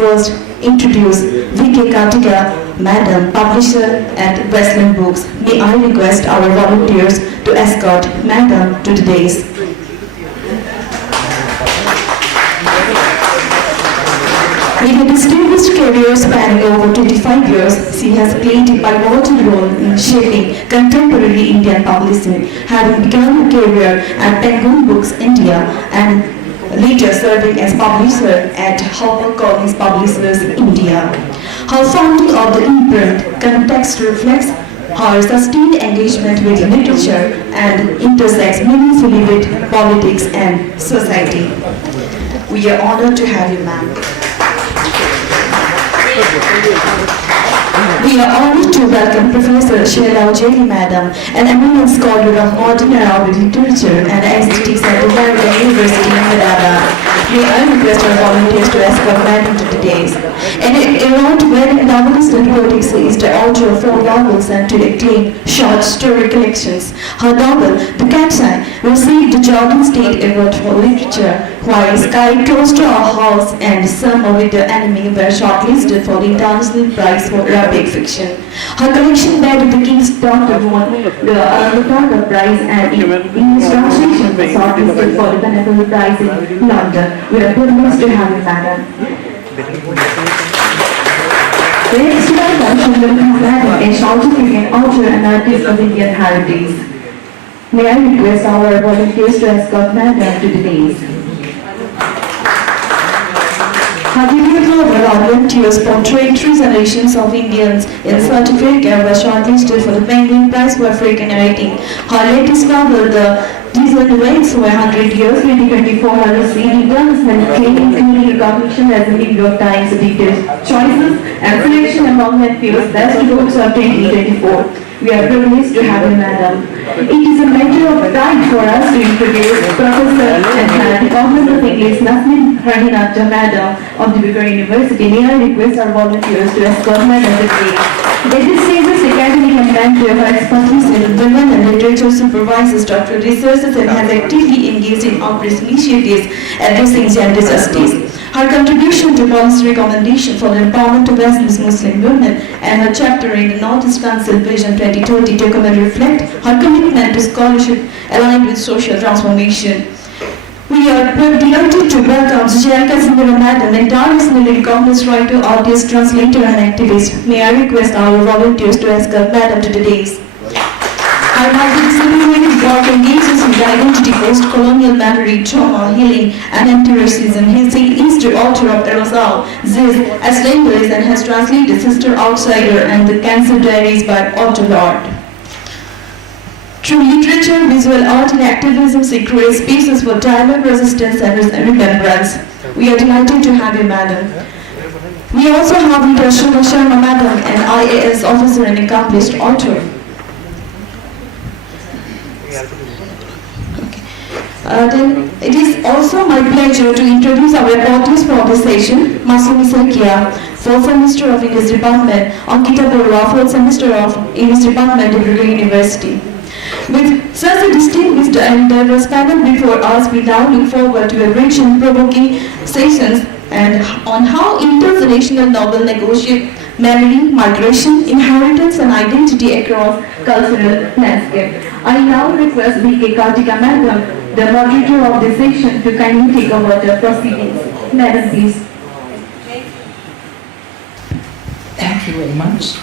first introduce V.K. Kartika, Madam, publisher at Westland Books. May I request our volunteers to escort Madam to the dais. With a distinguished career spanning over 25 years, she has played a pivotal role in shaping contemporary Indian publishing, having begun her career at Penguin Books India and later serving as publisher at HarperCollins Publishers India. Her founding of the imprint context reflects her sustained engagement with literature and intersects meaningfully with politics and society. We are honored to have you, ma'am. We are honored to welcome Professor Sheila Ujeli, Madam, an eminent scholar of modern Arabic literature and aesthetics at the Warwick University in Madara. May I request our volunteers to escort Madam to the dais. An errant when novelist and poet, she is the author of 4 novels and 2 acclaimed short story collections. Her novel, The Cat's Eye, received the Jordan State Award for Literature, while Sky Close to Our House and Summer with the Enemy were shortlisted for the International Prize for Arabic Fiction. Her collection Bed the King's Daughter won the Alberta Prize and in English translation was shortlisted for the Benefit Prize in London. We are privileged to have you, Madam. The next welcome will be Madam, a South African author and artist of Indian heritage. May I request our volunteers to escort Madam to the dais. Her debut novel, Volunteers, portrayed 3 generations of Indians in South Africa, was shortlisted for the Penguin Prize for African Writing. Her latest novel, The Desert Waits for 100 Years, 2024, has received international acclaim, including recognition as the New York Times Editor's Choices and selection among NPO's Best Books of 2024. We are privileged to have you, Madam. It is a matter of pride for us to introduce Professor and Department of English Nasmin Harinata, Madam of the Victoria University. May I request our volunteers to escort Madam to the dais. A distinguished academic and mentor, her expertise in women and literature supervises doctoral researches and has actively engaged in outreach initiatives addressing gender justice. Her contribution to policy recommendation for the empowerment of Muslim women and her chapter in the Northeast Council Vision 2030 document reflect her commitment to scholarship aligned with social transformation. We are delighted to welcome Sujal Kazimira, Madam, an internationally recognized writer, artist, translator, and activist. May I request our volunteers to escort Madam to the dais. Her multidisciplinary work engages with identity, post-colonial memory, trauma, healing, and anti-racism. He is the author of Aerosol, Ziz, as linguist, and has translated Sister Outsider and The Cancer Diaries by Otto Lord. Through literature, visual art, and activism, she creates spaces for dialogue, resistance, and remembrance. We are delighted to have you, Madam. We also have Rita Shubha Sharma, Madam, an IAS officer and accomplished author. Then it is also my pleasure to introduce our reporters for this session, Masumi Sakia, 4th semester of English Department, Ankita Borua, 4th semester of English Department, Victoria University. With such a distinguished and diverse panel before us, we now look forward to a rich and provoking sessions and on how intergenerational novel negotiate memory, migration, inheritance, and identity across cultural landscape. I now request V.K. Kartika, Madam, the moderator of this session, to kindly take over the proceedings. Madam, please. Thank you very much.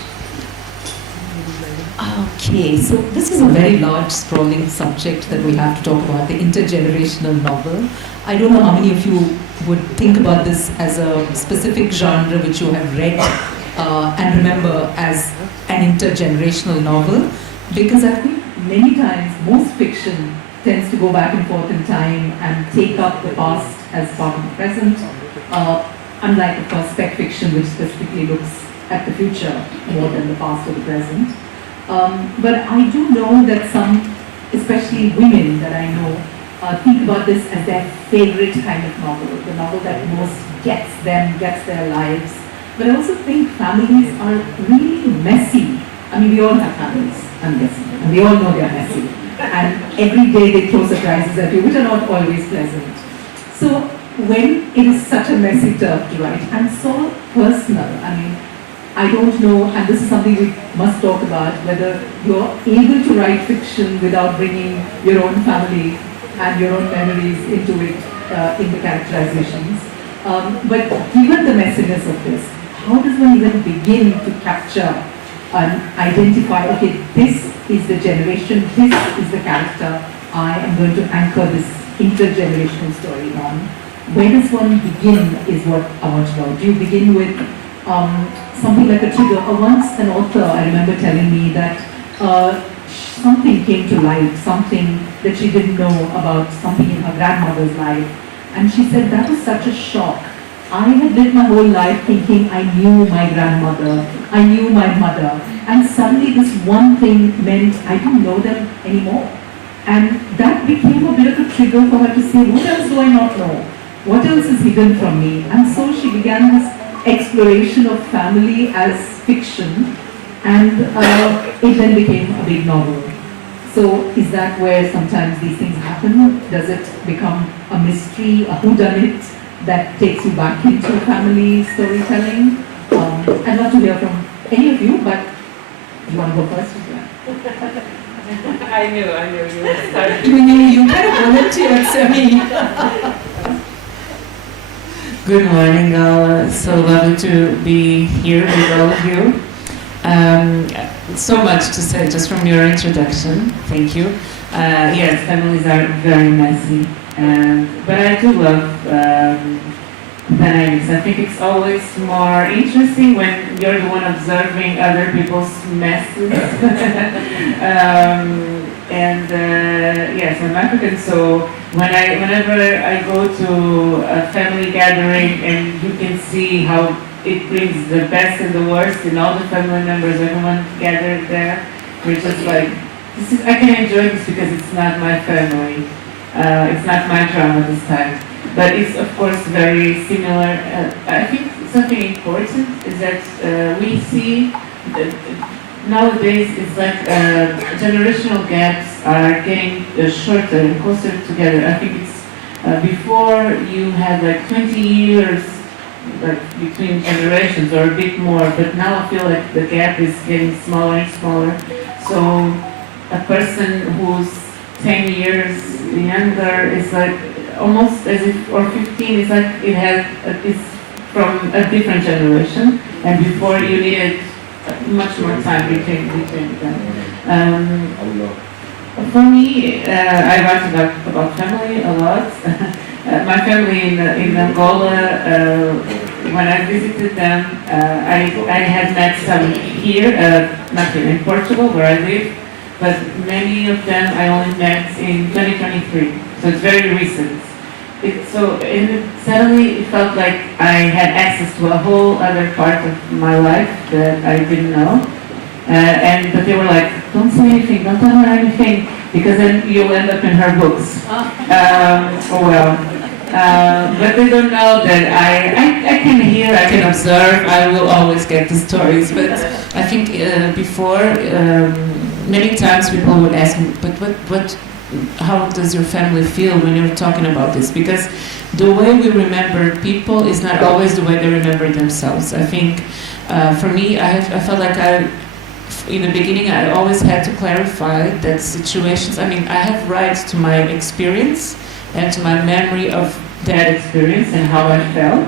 Okay, so this is a very large, sprawling subject that we have to talk about, the intergenerational novel. I don't know how many of you would think about this as a specific genre which you have read and remember as an intergenerational novel, because I think many times most fiction tends to go back and forth in time and take up the past as part of the present, unlike, of course, spec fiction, which specifically looks at the future more than the past or the present. But I do know that some, especially women that I know, think about this as their favorite kind of novel, the novel that most gets them, gets their lives. But I also think families are really messy. I mean, we all have families, I'm guessing, and we all know they are messy. And every day they throw surprises at you, which are not always pleasant. So when it is such a messy turf to write and so personal, I mean, I don't know, and this is something we must talk about, whether you're able to write fiction without bringing your own family and your own memories into it in the characterizations. But given the messiness of this, how does one even begin to capture and identify, okay, this is the generation, this is the character I am going to anchor this intergenerational story on? Where does one begin is what I want to know. Do you begin with something like a trigger? Once an author, I remember telling me that something came to light, something that she didn't know about, something in her grandmother's life. And she said that was such a shock. I had lived my whole life thinking I knew my grandmother, I knew my mother, and suddenly this one thing meant I didn't know them anymore. And that became a bit of a trigger for her to say, what else do I not know? What else is hidden from me? And so she began this exploration of family as fiction, and it then became a big novel. So is that where sometimes these things happen? Does it become a mystery, a whodunit that takes you back into family storytelling? I'd love to hear from any of you, but do you want to go first? I knew you would start. You kind of volunteered, Sami. Good morning, all. So lovely to be here with all of you. So much to say just from your introduction. Thank you. Yes, families are very messy, but I do love dynamics. I think it's always more interesting when you're the one observing other people's messes. Yes, I'm African, so whenever I go to a family gathering and you can see how it brings the best and the worst in all the family members, everyone gathered there, we're just like, I can enjoy this because it's not my family. It's not my drama this time. But it's of course very similar. I think something important is that we see nowadays it's like generational gaps are getting shorter and closer together. I think it's before you had like 20 years like between generations or a bit more, but now I feel like the gap is getting smaller and smaller. So a person who's 10 years younger is like almost as if, or 15 is like it's from a different generation, and before you needed much more time between them. For me, I write about family a lot. My family in Angola, when I visited them, I had met some here, not here, in Portugal where I live, but many of them I only met in 2023, so it's very recent. Suddenly it felt like I had access to a whole other part of my life that I didn't know. But they were like, don't say anything, don't tell her anything, because then you'll end up in her books. But they don't know that I can hear, I can observe, I will always get the stories. But I think before, many times people would ask me, but how does your family feel when you're talking about this? Because the way we remember people is not always the way they remember themselves. I think for me, I felt like in the beginning, I always had to clarify that situations, I have rights to my experience and to my memory of that experience and how I felt.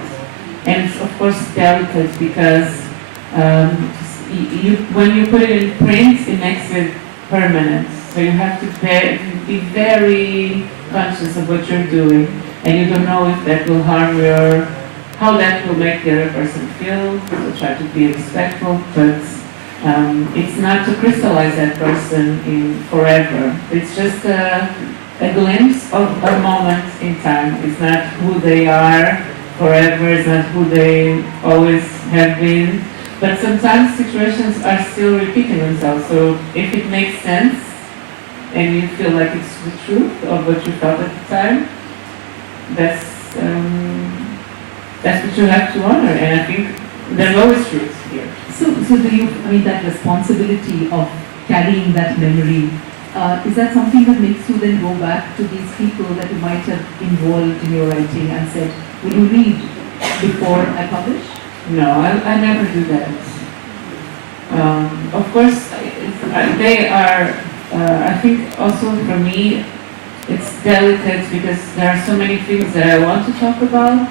And it's of course delicate because when you put it in print, it makes it permanent. So you have to be very conscious of what you're doing, and you don't know if that will harm how that will make the other person feel. So try to be respectful, but it's not to crystallize that person in forever. It's just a glimpse of a moment in time. It's not who they are forever, it's not who they always have been. But sometimes situations are still repeating themselves. So if it makes sense, and you feel like it's the truth of what you felt at the time, that's what you have to honor. And I think there's always truth here. So do you, that responsibility of carrying that memory Is that something that makes you then go back to these people that you might have involved in your writing and said, will you read before I publish? No, I never do that. Of course, they are, I think also for me, it's delicate because there are so many things that I want to talk about,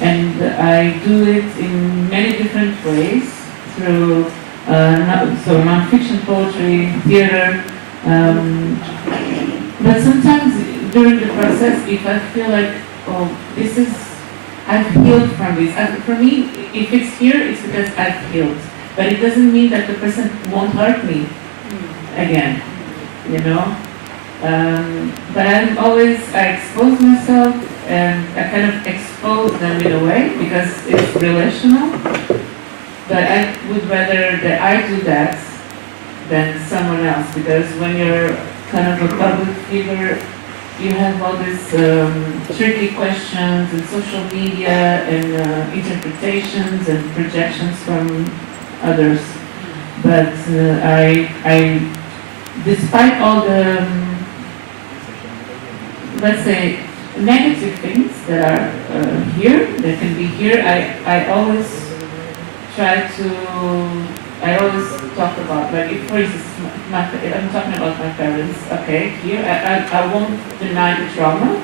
and I do it in many different ways through non-fiction, poetry, theater. But sometimes during the process, if I feel like, oh, I've healed from this. For me, if it's here, it's because I've healed. But it doesn't mean that the person won't hurt me again, you know? But I expose myself and I kind of expose them in a way because it's relational. But I would rather that I do that than someone else, because when you're kind of a public figure, you have all these tricky questions and social media and interpretations and projections from others. But despite all the, let's say, negative things that are here, that can be here, I always talk about, like, if for instance, I'm talking about my parents, okay, here, I won't deny the trauma,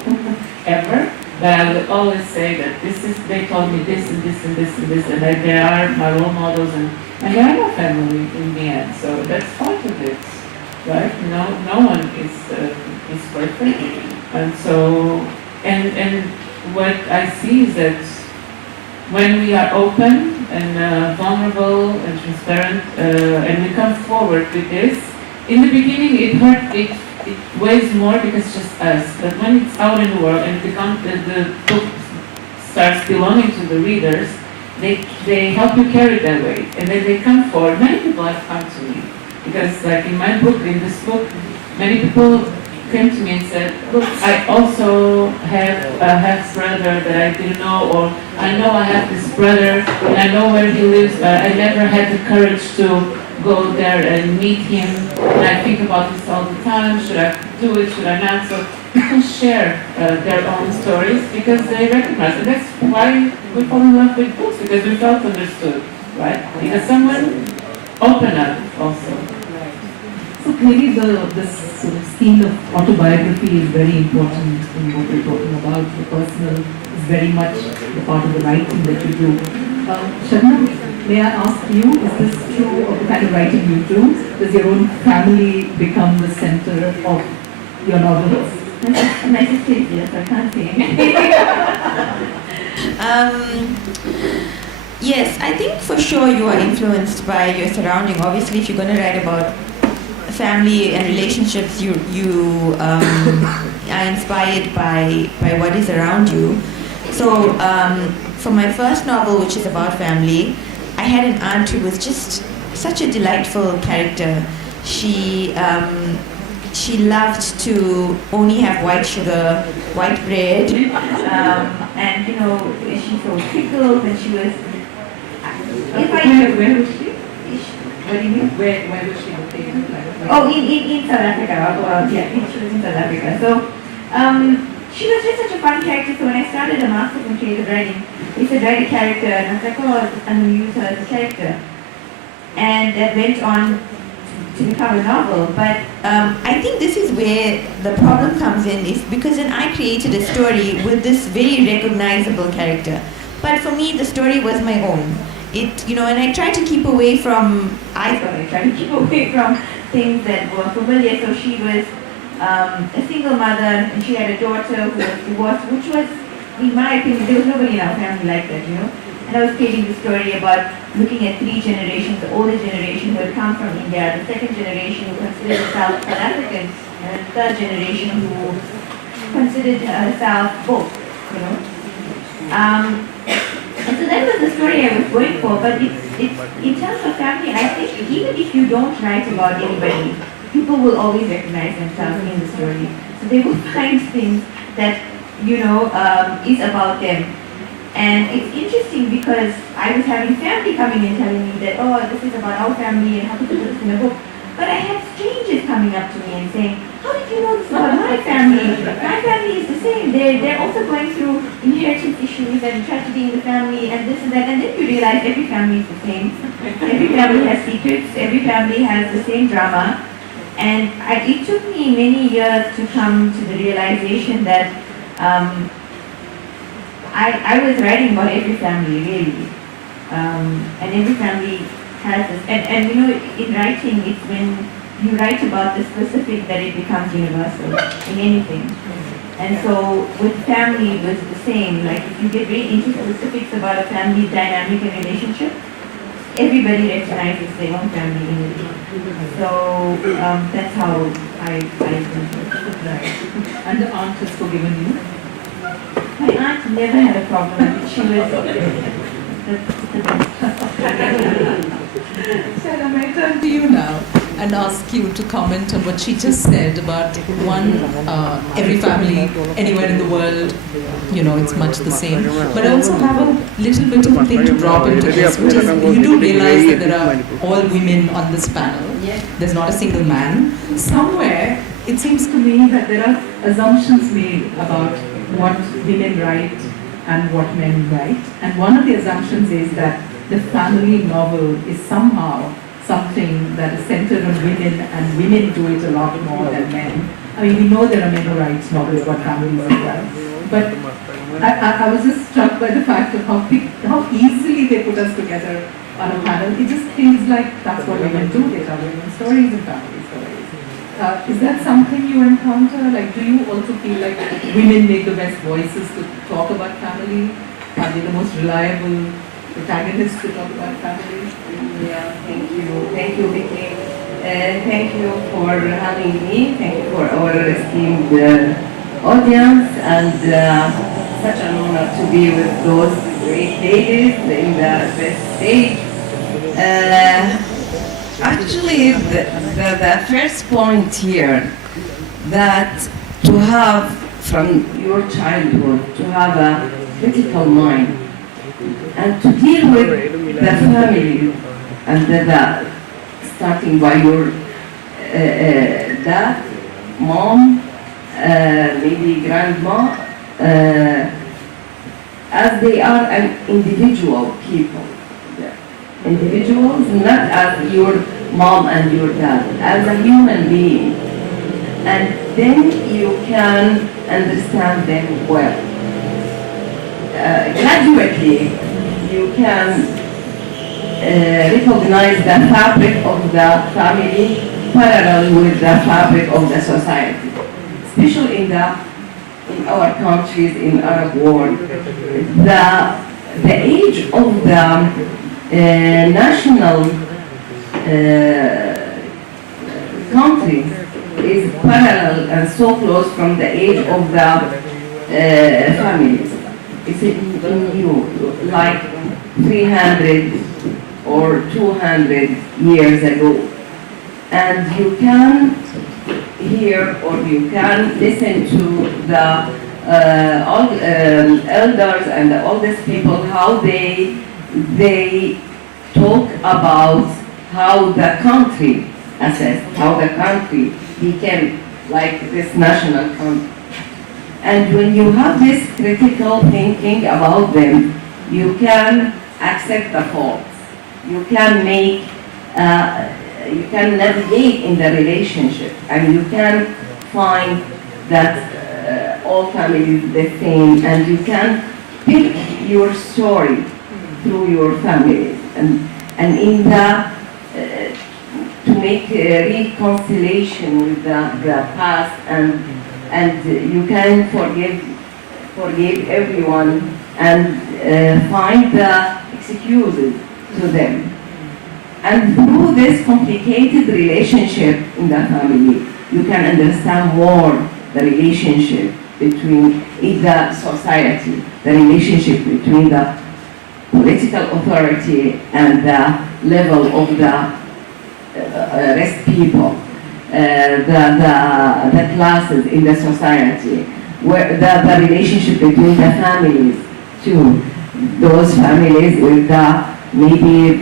ever, but I will always say that they told me this and this and this and this, and that they are my role models, and they are my family in the end, so that's part of it, right? No one is perfect, and so, and what I see is that when we are open and vulnerable and transparent, and we come forward with this, in the beginning it weighs more because it's just us. But when it's out in the world and the book starts belonging to the readers, they help you carry that weight, and then they come forward. Many people have come to me because, like in this book, many people came to me and said, look, I also have a half-brother that I didn't know, or I know I have this brother and I know where he lives, but I never had the courage to go there and meet him, and I think about this all the time, should I do it, should I not? So people share their own stories because they recognize, and that's why we fall in love with books, because we felt understood, right? Because someone opened up also. So clearly this sort of scene of autobiography is very important in what we're talking about. The personal is very much the part of the writing that you do. Shabnam, may I ask you, is this true of the kind of writing you do? Does your own family become the center of your novels? My sister is here, so I can't say anything. Yes, I think for sure you are influenced by your surrounding. Obviously, if you're going to write about family and relationships, you are inspired by what is around you. So for my first novel, which is about family, I had an aunt who was just such a delightful character. She loved to only have white sugar, white bread, and she sold pickles, and she was. Where was she? What do you mean? Where was she located? Oh, in South Africa. She was in South Africa. So, she was just such a fun character. So when I started a master's in creative writing, we said write a character, and I was like, oh, I'm going to use her as a character. And that went on to become a novel. But I think this is where the problem comes in, is because then I created a story with this very recognizable character. But for me, the story was my own. And I tried to keep away from, things that were familiar. So she was a single mother, and she had a daughter who was divorced, which was, in my opinion, there was nobody in our family like that, And I was creating the story about looking at 3 generations: the older generation who had come from India, the second generation who considered herself South African, and the third generation who considered herself both, And so that was the story I was going for, but in terms of family, I think even if you don't write about anybody, people will always recognize themselves in the story. So they will find things that, is about them. And it's interesting because I was having family coming and telling me that, oh, this is about our family and how to put this in a book. But I had strangers coming up to me and saying, how did you know this about my family? My family is the same. They're also going through inheritance issues and tragedy in the family and this and that. And then you realize every family is the same. Every family has secrets. Every family has the same drama. And it took me many years to come to the realization that I was writing about every family, really. And every family has this. And you know, in writing, it's when you write about the specific that it becomes universal in anything. And so with family, it was the same. Like if you get very into specifics about a family dynamic and relationship, everybody recognizes their own family in it. So that's how I think. Right. And the aunt has forgiven you? My aunt never had a problem with it. She was Sarah, may I turn to you now and ask you to comment on what she just said about every family anywhere in the world, you know, it's much the same. But I also have a little bit of a thing to drop into this, which is you do realize that there are all women on this panel. There's not a single man. Somewhere, it seems to me that there are assumptions made about what women write and what men write. And one of the assumptions is that the family novel is somehow something that is centered on women, and women do it a lot more than men. I mean, we know there are men who write novels about families as well. But I was just struck by the fact of how easily they put us together on a panel. It just feels like that's what women do. They tell women's stories and family stories. Is that something you encounter? Like, do you also feel like women make the best voices to talk about family? Are they the most reliable protagonists to talk about family? Yeah, thank you. Thank you, Vicky. Thank you for having me. Thank you for our esteemed audience, and such an honor to be with those great ladies in the stage. Actually, the first point here, that to have from your childhood, to have a critical mind, and to deal with the family, and starting by your dad, mom, maybe grandma, as they are an individual people. Individuals, not as your mom and your dad, as a human being. And then you can understand them well. Gradually, you can recognize the fabric of the family parallel with the fabric of the society, especially in our countries, in Arab world. The age of the national country is parallel and so close from the age of the families. It's in you, like 300 or 200 years ago. And you can hear or you can listen to the elders and the oldest people, how they talk about how the country assessed, how the country became like this national country. And when you have this critical thinking about them, you can accept the faults. You can make, you can navigate in the relationship, and you can find that all families are the same, and you can pick your story through your family, and in the to make a reconciliation with the past, and you can forgive everyone and find the excuses to them. And through this complicated relationship in the family, you can understand more the relationship between the society, the relationship between the political authority and the level of the rest people, the classes in the society, where the relationship between the families too, those families with the maybe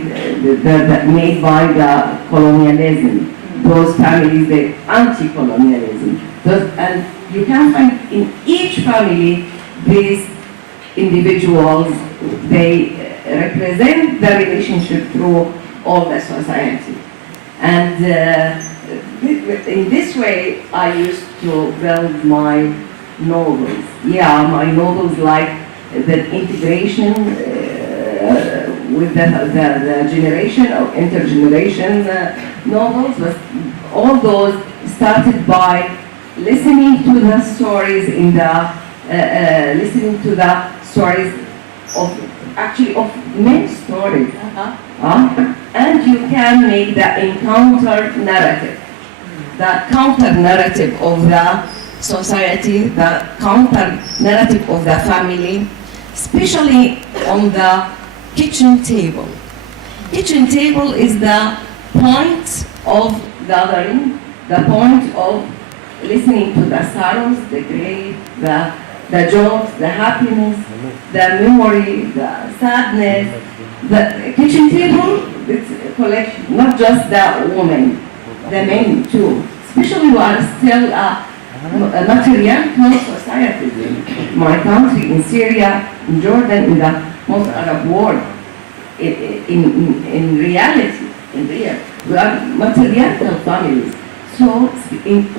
made by the colonialism, those families, the anti-colonialism. And you can find in each family these individuals, they represent the relationship through all the society. And in this way, I used to build my novels. Yeah, my novels like the integration with the generation of intergeneration novels, but all those started by listening to the stories in the listening to the stories of many stories. And you can make the encounter narrative, the counter narrative of the society, the counter narrative of the family, especially on the kitchen table. Kitchen table is the point of gathering, the point of listening to the sorrows, the grief, the jokes, the happiness, the memory, the sadness. The kitchen table, it's a collection, not just the women, the men too. Especially we are still a matriarchal society in my country, in Syria, in Jordan, in the most Arab world. In reality, we are matriarchal families. So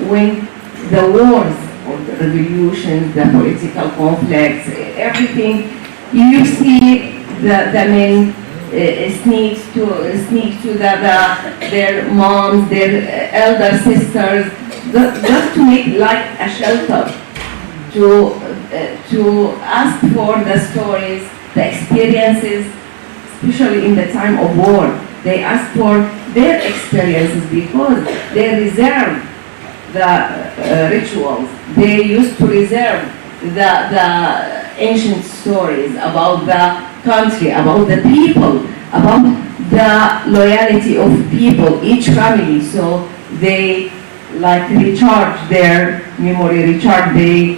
when the wars or the revolutions, the political conflicts, everything, you see the men sneak to their moms, their elder sisters, just to make like a shelter, to ask for the stories, the experiences, especially in the time of war. They ask for their experiences because they reserve the rituals. They used to reserve the ancient stories about the country, about the people, about the loyalty of people, each family. So they like recharge their memory, recharge their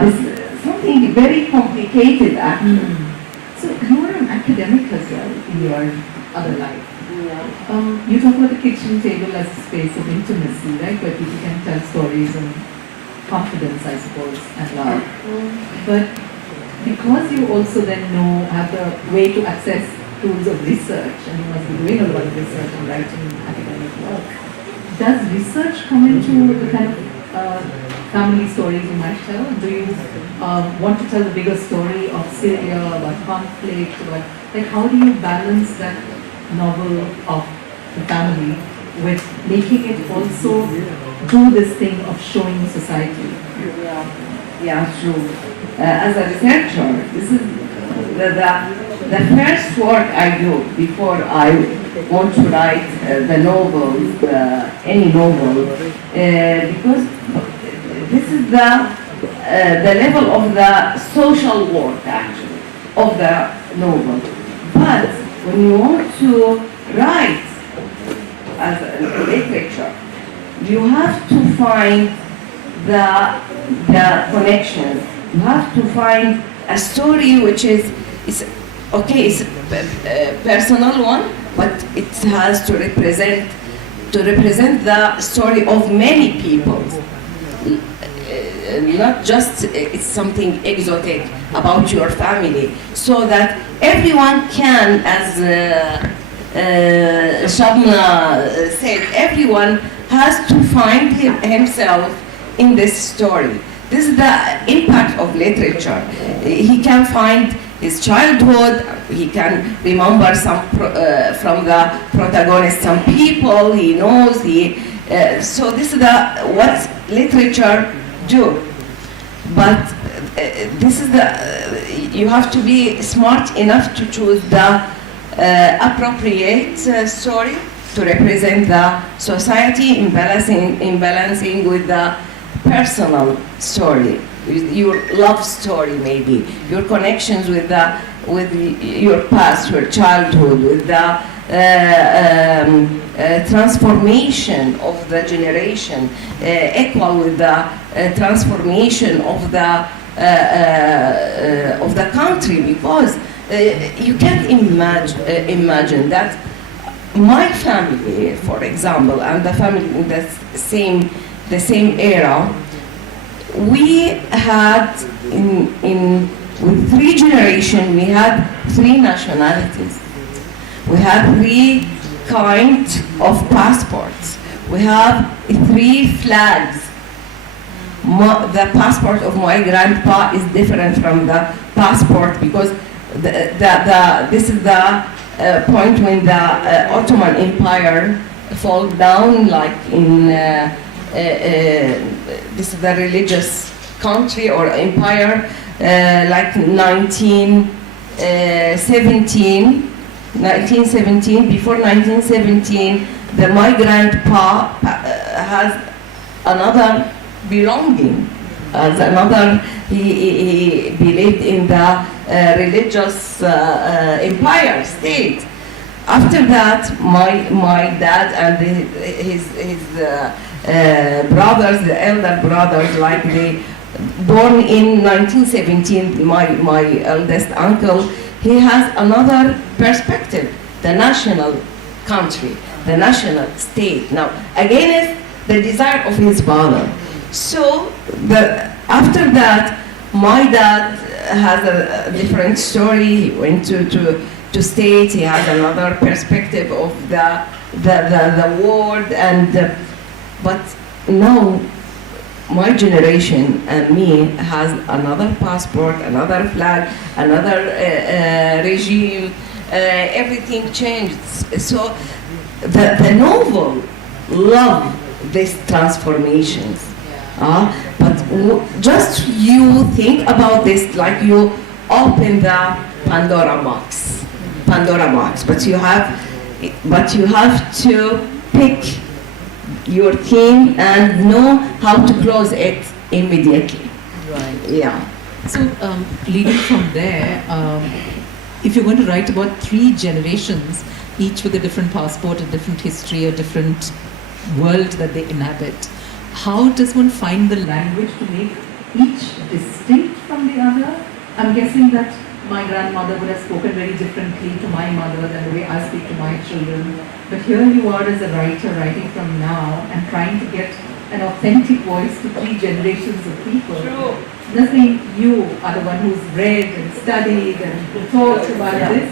this something very complicated actually. So you were an academic as well in your other life. You talk about the kitchen table as a space of intimacy, right, where people can tell stories and confidence, I suppose, and love. But because you also then have the way to access tools of research, and you must be doing a lot of research and writing academic work, does research come into the kind of family stories you might tell? Do you want to tell the bigger story of Syria, about conflict, about, like, how do you balance that novel of the family with making it also do this thing of showing society? Yeah, true. As a researcher, this is the first work I do before I want to write the novels, any novel, because this is the level of the social work actually of the novel. But when you want to write as a literature, you have to find the connection. You have to find a story which is okay, it's a personal one, but it has to represent the story of many people. Not just it's something exotic about your family, so that everyone can, as Shabna said, everyone has to find himself in this story. This is the impact of literature. He can find his childhood, he can remember some from the protagonist, some people he knows. So this is what literature do. But this is you have to be smart enough to choose the appropriate story to represent the society in balancing with the personal story, with your love story, maybe your connections with your past, your childhood, with the transformation of the generation, equal with the transformation of the country, because you can't imagine that my family, for example, and the family in the same era, we had with 3 generations, we had 3 nationalities. We had 3 kinds of passports. We have 3 flags. The passport of my grandpa is different from the passport because this is the point when the Ottoman Empire fall down, like in this is the religious country or empire, like 1917. Before 1917, my grandpa has another belonging, as another, he believed in the religious empire state. After that, my dad and his brothers, the elder brothers, like they born in 1917, my eldest uncle, he has another perspective, the national country, the national state. Now, against the desire of his father. So, after that, my dad has a different story. He went to state. He has another perspective of the world, and but now my generation and me has another passport, another flag, another regime. Everything changed. So the novel love these transformations. But just you think about this like you open the Pandora box, but you have to pick your theme and know how to close it immediately. Right. Yeah. So, leading from there, if you're going to write about 3 generations, each with a different passport, a different history, a different world that they inhabit, how does one find the language to make each distinct from the other? I'm guessing that my grandmother would have spoken very differently to my mother than the way I speak to my children. But here you are as a writer writing from now and trying to get an authentic voice to 3 generations of people. True. Doesn't mean you are the one who's read and studied and thought about this.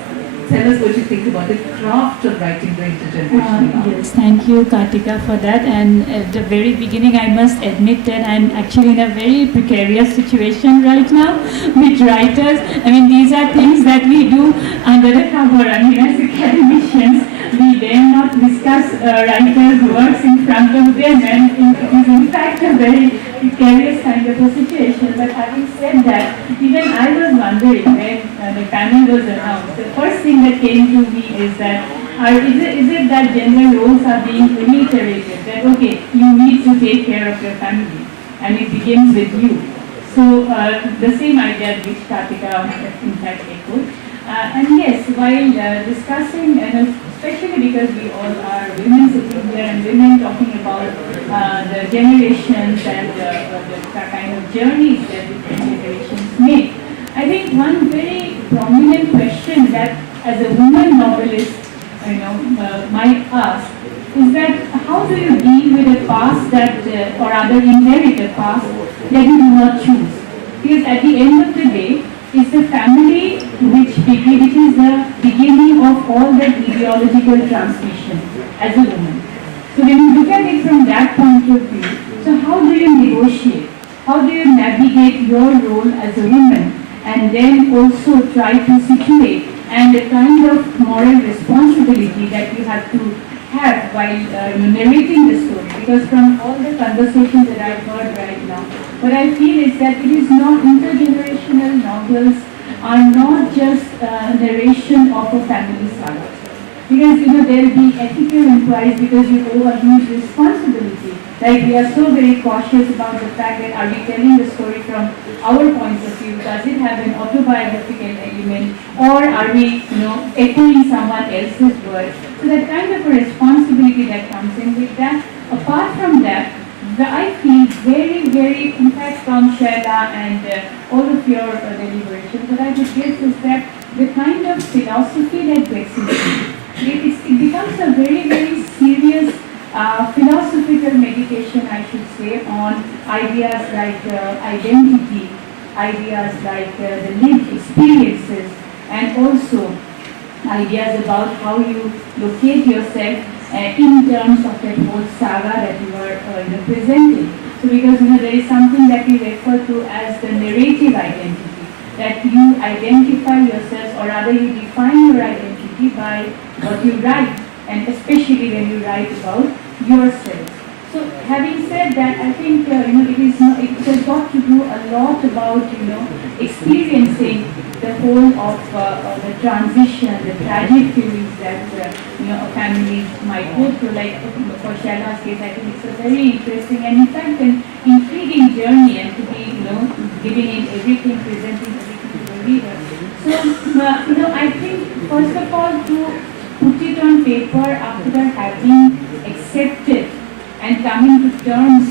Tell us what you think about the craft of writing the intergenerational. Yes, thank you, Kartika, for that. And at the very beginning, I must admit that I'm actually in a very precarious situation right now with writers. I mean, these are things that we do under the cover. I mean, as academicians, we dare not discuss writers' works in front of them, and it is in fact a very precarious kind of a situation. But having said that, even I was wondering when the panel was announced, the first thing that came to me is that is it that gender roles are being reiterated, that okay, you need to take care of your family and it begins with you. So the same idea which Kartika in fact echoed. And yes, while discussing, and especially because we all are women sitting here and women talking about the generations and the kind of journeys that different generations make, I think one very prominent question that as a woman novelist, might ask is that how do you deal with a past that, or rather inherit a past that you do not choose? Because at the end of the day, it's the family which is the beginning of all that ideological transmission as a woman. So when you look at it from that point of view, so how do you negotiate? How do you navigate your role as a woman and then also try to situate and the kind of moral responsibility that you have to have while narrating the story? Because from all the conversations that I've heard right now, what I feel is that it is not intergenerational novels are not just narration of a family saga. Because there will be ethical inquiries because you owe a huge responsibility. Like we are so very cautious about the fact that are we telling the story from our point of view? Does it have an autobiographical element, or are we echoing someone else's words? So that kind of a responsibility that comes in with that. Apart from that, I feel very, very, in fact, from Shaila and all of your deliberations, what I would guess is that the kind of philosophy that gets into it becomes a on ideas like identity, ideas like the lived experiences, and also ideas about how you locate yourself in terms of that whole saga that you are presenting. So because there is something that we refer to as the narrative identity, that you identify yourself, or rather you define your identity by what you write, and especially when you write about yourself. So having said that, I think it has got to do a lot about experiencing the whole of the transition, the tragic feelings that a family might go through. Like for Shaila's case, I think it's a very interesting and in fact an intriguing journey, and to be giving in everything, presenting everything to the reader. So I think first of all to put it on paper after having accepted and coming to terms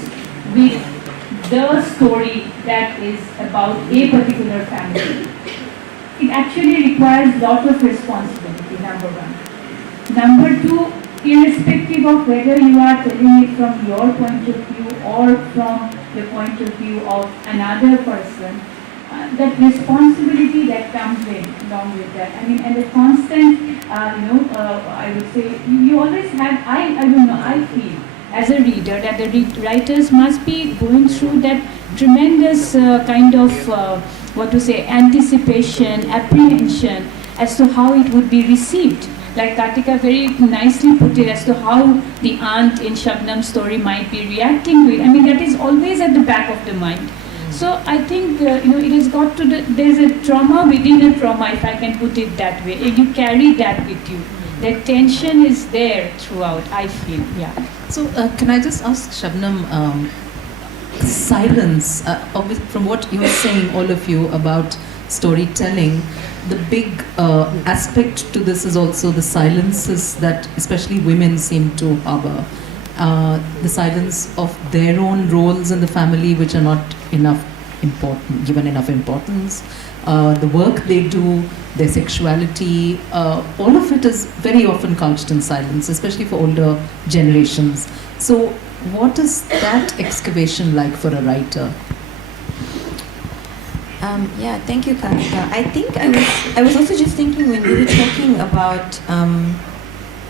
with the story that is about a particular family, it actually requires a lot of responsibility, number one. Number two, irrespective of whether you are telling it from your point of view or from the point of view of another person, that responsibility that comes along with that. I mean, and the constant, I would say, you always have, I feel, as a reader, that the writers must be going through that tremendous kind of, anticipation, apprehension as to how it would be received. Like Kartika very nicely put it, as to how the aunt in Shabnam's story might be reacting to it. I mean, that is always at the back of the mind. So I think, it has got to, there's a trauma within a trauma, if I can put it that way. You carry that with you. The tension is there throughout, I feel, yeah. So can I just ask Shabnam, silence, from what you are saying, all of you, about storytelling, the big aspect to this is also the silences that especially women seem to harbor. The silence of their own roles in the family, which are not given enough importance, the work they do, their sexuality, all of it is very often couched in silence, especially for older generations. So what is that excavation like for a writer? Thank you, Kartika. I think I was also just thinking when we were talking about, and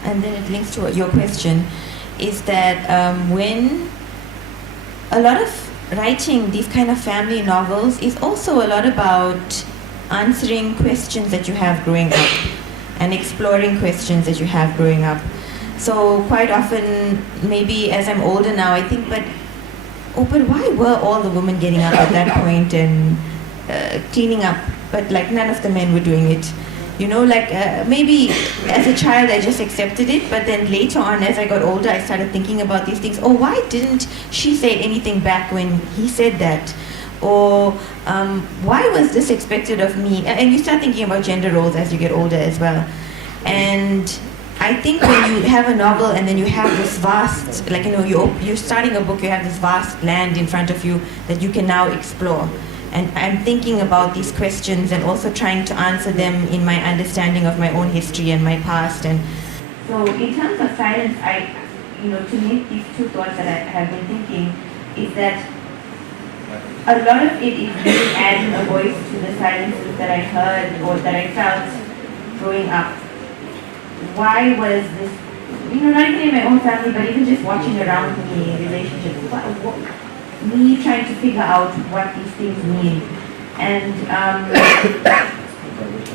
then it links to your question, is that when a lot of writing these kind of family novels is also a lot about answering questions that you have growing up and exploring questions that you have growing up. So quite often, maybe as I'm older now, I think, but why were all the women getting up at that point and cleaning up, but like none of the men were doing it? Maybe as a child I just accepted it, but then later on as I got older I started thinking about these things. Oh, why didn't she say anything back when he said that? Or why was this expected of me? And you start thinking about gender roles as you get older as well. And I think when you have a novel and then you have this vast, you're starting a book, you have this vast land in front of you that you can now explore. And I'm thinking about these questions and also trying to answer them in my understanding of my own history and my past. And so in terms of silence, to me, these two thoughts that I have been thinking is that a lot of it is really adding a voice to the silences that I heard or that I felt growing up. Why was this, not even in my own family, but even just watching around me in relationships, me trying to figure out what these things mean. And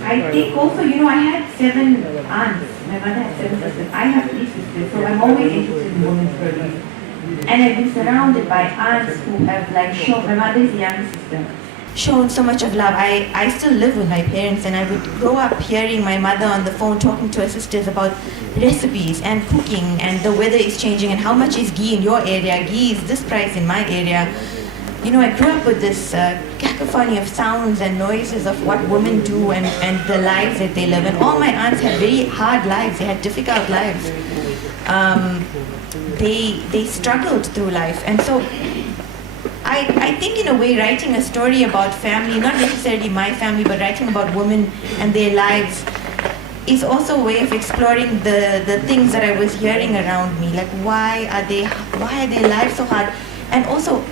I think also, I had 7 aunts. My mother had 7 sisters. I have 3 sisters, so I'm always interested in women's stories. And I've been surrounded by aunts who have shown, my mother is the youngest sister, shown so much of love. I still live with my parents, and I would grow up hearing my mother on the phone talking to her sisters about recipes and cooking, and the weather is changing, and how much is ghee in your area, ghee is this price in my area. I grew up with this cacophony of sounds and noises of what women do and the lives that they live. And all my aunts had very hard lives, they had difficult lives. They struggled through life. And so I think in a way writing a story about family, not necessarily my family, but writing about women and their lives is also a way of exploring the things that I was hearing around me. Like why are their lives so hard? And also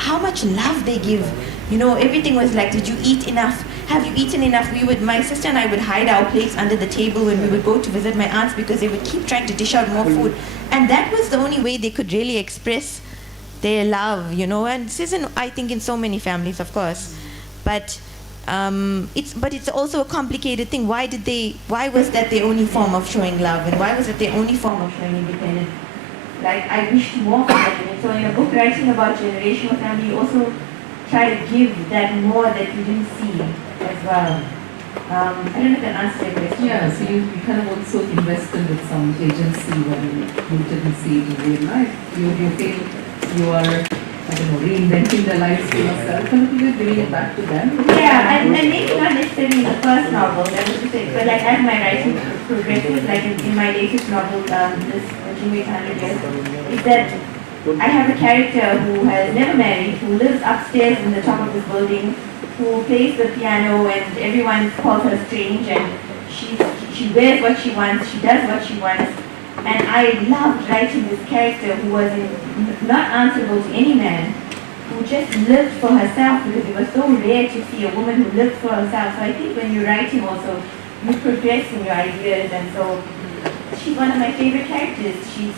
how much love they give. You know, everything was like, did you eat enough? Have you eaten enough? My sister and I would hide our plates under the table when we would go to visit my aunts because they would keep trying to dish out more food. And that was the only way they could really express their love, you know. And this isn't, I think, in so many families, of course. But it's also a complicated thing. Why was that their only form of showing love? And why was it their only form of showing independence? Like, I wished more for that. And so in a book writing about generational family, you also try to give that more that you didn't see as well. I don't know if that answers your question. Yeah, so you kind of also invested with some agency when you didn't see it in real life. You feel you are, I don't know, reinventing their lives for yourself a little bit, giving it back to them. Yeah, and maybe not necessarily in the first novel, that was to say, but like as my writing progresses, like in my latest novel, this Accumulate 100 Years, is that I have a character who has never married, who lives upstairs in the top of this building, who plays the piano and everyone calls her strange, and she wears what she wants, she does what she wants. And I loved writing this character who was not answerable to any man, who just lived for herself, because it was so rare to see a woman who lived for herself. So I think when you're writing also, you progress in your ideas, and so she's one of my favorite characters. She's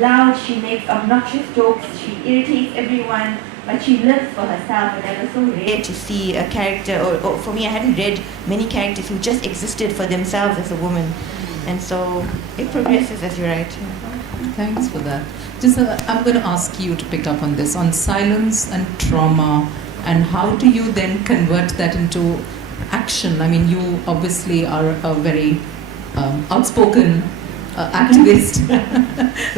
loud, she makes obnoxious jokes, she irritates everyone, but she lives for herself, and it was so rare to see a character, or for me, I hadn't read many characters who just existed for themselves as a woman. And so it progresses as you write. Thanks for that. Just, I'm going to ask you to pick up on this, on silence and trauma, and how do you then convert that into action? I mean, you obviously are a very outspoken activist,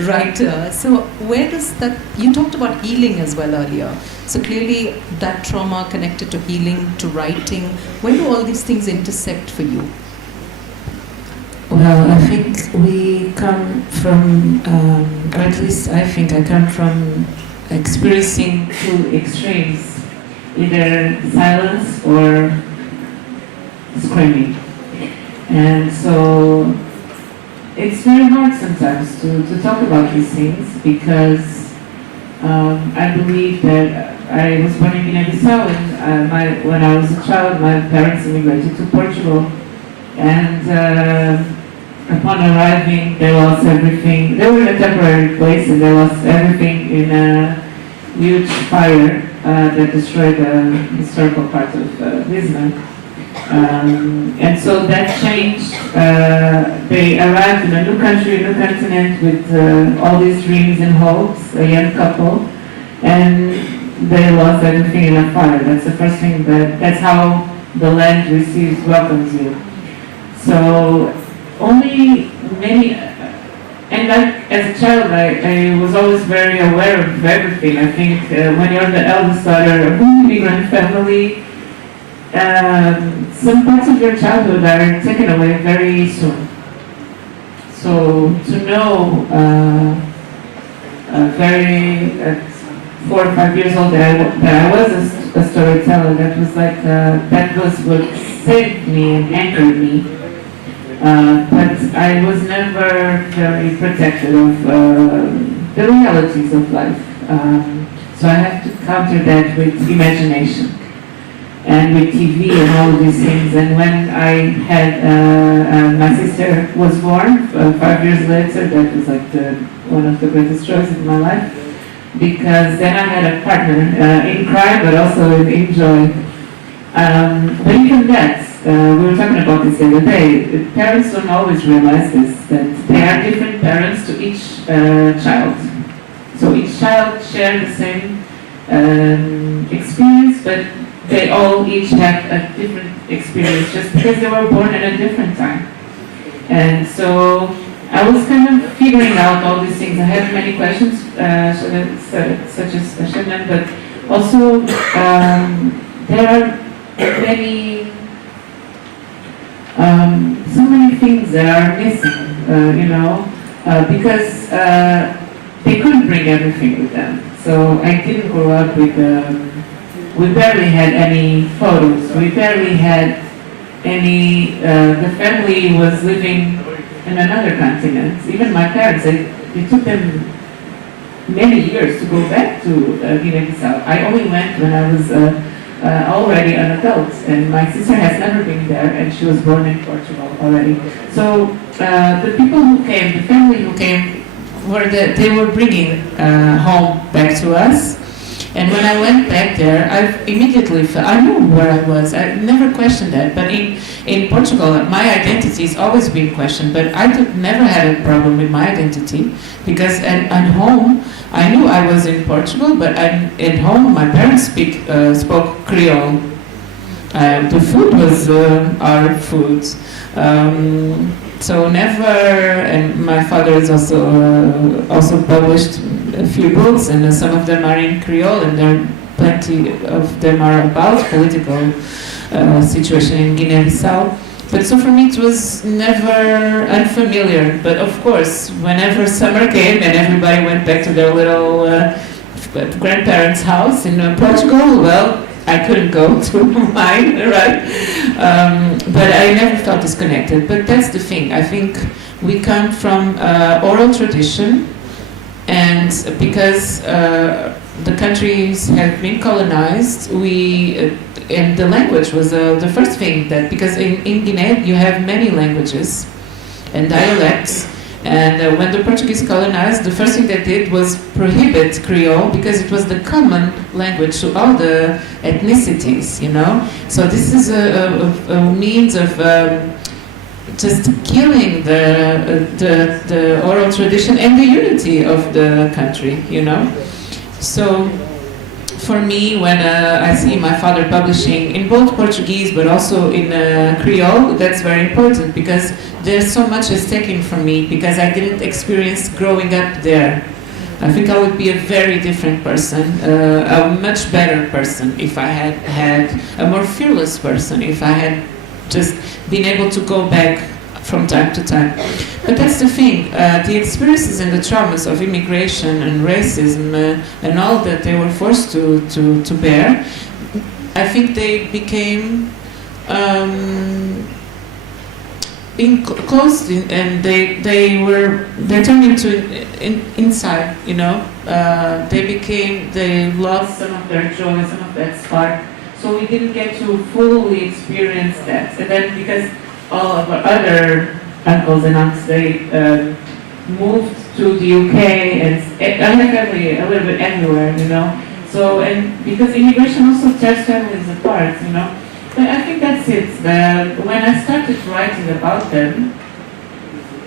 writer. So where does that, you talked about healing as well earlier. So clearly that trauma connected to healing, to writing. When do all these things intersect for you? Well, I think we come from, or at least I think I come from experiencing two extremes, either silence or screaming. And so it's very hard sometimes to talk about these things, because I believe that I was born in Guinea-Bissau, and when I was a child, my parents immigrated to Portugal. And upon arriving, they lost everything. They were in a temporary place, and they lost everything in a huge fire that destroyed the historical part of Lisbon. And so that changed. They arrived in a new country, a new continent, with all these dreams and hopes, a young couple, and they lost everything in a fire. That's the first thing. That's how the land welcomes you. So only many, and like as a child, I was always very aware of everything. I think when you're the eldest daughter of an immigrant family, some parts of your childhood are taken away very soon. So to know at 4 or 5 years old that I was a storyteller, that was like that was what saved me and anchored me. But I was never very protected of the realities of life. So I have to counter that with imagination and with TV and all of these things. And when I had, my sister was born 5 years later, that was like one of the greatest joys of my life, because then I had a partner in crime, but also in joy. But even that, we were talking about this the other day, parents don't always realize this, that they are different parents to each child. So each child shares the same experience, but they all each have a different experience just because they were born at a different time. And so I was kind of figuring out all these things. I had many questions, such as Shannon, but also there are many, so many things that are missing, because they couldn't bring everything with them. So I didn't grow up with, we barely had any photos, we barely had any, the family was living in another continent. Even my parents, they took them many years to go back to Guinea-Bissau. I only went when I was already an adult, and my sister has never been there, and she was born in Portugal already. So the people who came, the family who came, they were bringing home back to us. And when I went back there, I immediately felt, I knew where I was. I never questioned that. But in Portugal, my identity has always been questioned. But I never had a problem with my identity because at home, I knew I was in Portugal, but at home, my parents spoke Creole. The food was our food. So never, and my father has also published a few books, and some of them are in Creole, and plenty of them are about political situation in Guinea-Bissau. But so for me it was never unfamiliar. But of course, whenever summer came and everybody went back to their little grandparents' house in Portugal, well, I couldn't go to mine, right? But I never felt disconnected. But that's the thing. I think we come from oral tradition, and because the countries have been colonized, and the language was the first thing that, because in Guinea you have many languages and dialects. And when the Portuguese colonized, the first thing they did was prohibit Creole because it was the common language to all the ethnicities, you know. So this is a means of just killing the oral tradition and the unity of the country, you know. So for me, when I see my father publishing in both Portuguese but also in Creole, that's very important because there's so much is taken from me because I didn't experience growing up there. I think I would be a very different person, a much better person if I had a more fearless person, if I had just been able to go back from time to time. But that's the thing, the experiences and the traumas of immigration and racism and all that they were forced to bear, I think they became closed and they turned into inside, you know. They lost some of their joy, some of that spark. So we didn't get to fully experience that. And then because all of our other uncles and aunts, they moved to the UK and I have family a little bit everywhere, you know. So, and because immigration also tears families apart, you know. But I think that's it. When I started writing about them,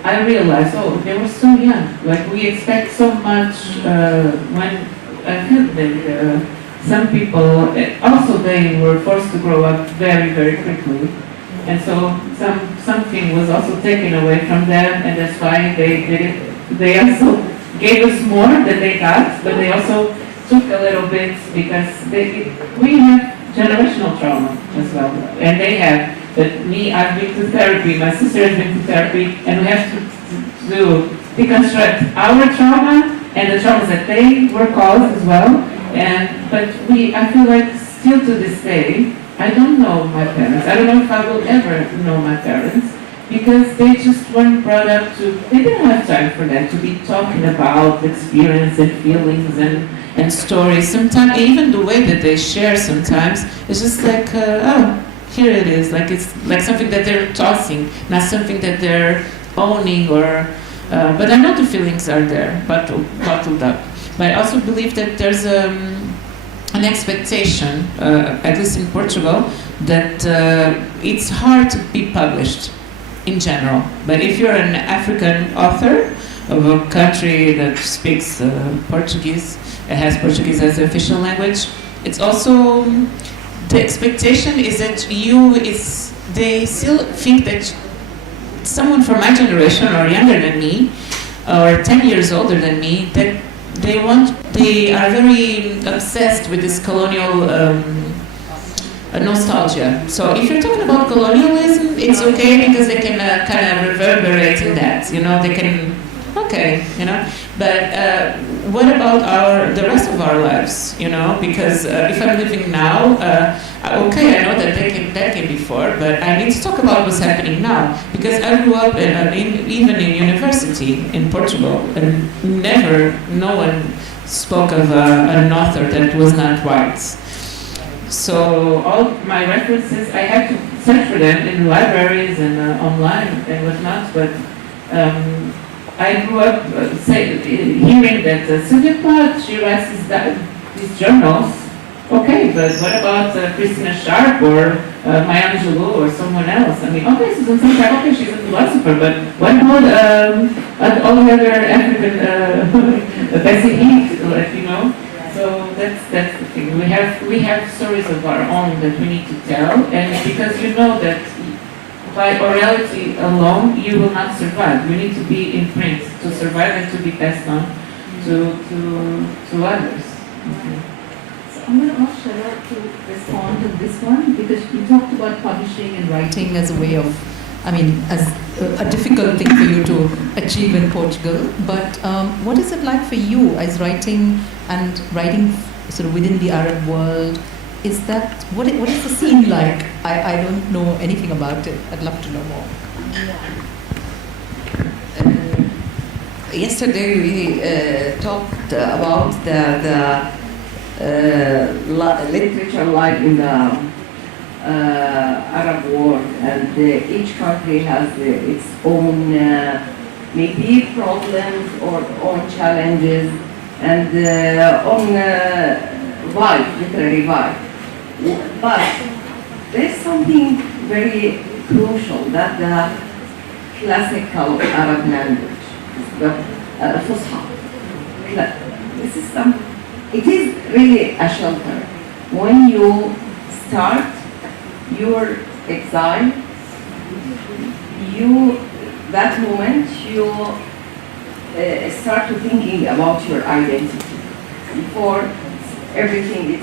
I realized, oh, they were so young. Like we expect so much when I feel that some people, also they were forced to grow up very, very quickly. And so something was also taken away from them, and that's why they also gave us more than they got, but they also took a little bit because we have generational trauma as well, and they have. But I've been to therapy, my sister has been to therapy, and we have to deconstruct our trauma and the traumas that they were caused as well. But I feel like still to this day, I don't know my parents. I don't know if I will ever know my parents because they just weren't brought up they didn't have time for that, to be talking about experience and feelings and stories. Sometimes even the way that they share sometimes is just like, oh, here it is. Like it's like something that they're tossing, not something that they're owning but I know the feelings are there, bottled up. But I also believe that there's an expectation, at least in Portugal, that it's hard to be published in general. But if you're an African author of a country that speaks Portuguese, it has Portuguese as the official language, it's also, the expectation is that they still think that someone from my generation or younger than me, or 10 years older than me, that they are very obsessed with this colonial nostalgia. So if you're talking about colonialism, it's okay because they can kind of reverberate in that. You know, they can okay, you know. But what about the rest of our lives, you know? Because if I'm living now, okay, I know that that came before, but I need to talk about what's happening now. Because I grew up even in university in Portugal, and no one spoke of an author that was not white. So all my references, I had to search for them in libraries and online and whatnot, but I grew up hearing that Sylvia Plath, she writes these journals. Okay, but what about Christina Sharp or Maya Angelou or someone else? I mean, okay, Susan Sontag, okay, she's a philosopher, but what about all the other African, Bessie Heath, like, you know? So that's the thing. We have stories of our own that we need to tell, and because you know that by orality alone you will not survive. You need to be in print to survive and to be passed on to others. Okay. So I'm going to ask Shara to respond to this one, because you talked about publishing and writing as a way of, I mean, as a difficult thing for you to achieve in Portugal. But what is it like for you as writing sort of within the Arab world? Is that what is the scene like? I don't know anything about it. I'd love to know more. Yesterday we talked about the literature life in the Arab world, and each country has its own maybe problems or own challenges and own vibe, literary vibe. But there's something very crucial that the classical Arab language, the Fusha, it is really a shelter. When you start your exile, that moment you start to thinking about your identity. Before everything is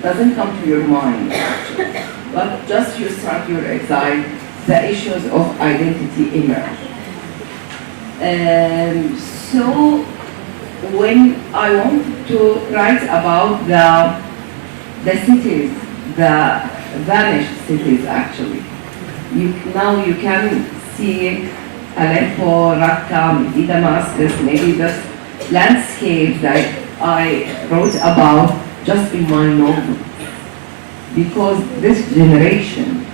doesn't come to your mind, actually. But just you start your exile, the issues of identity emerge. So when I want to write about the cities, the vanished cities actually, now you can see Aleppo, Raqqa, maybe Damascus, maybe the landscapes that I wrote about just in my novel. Because this generation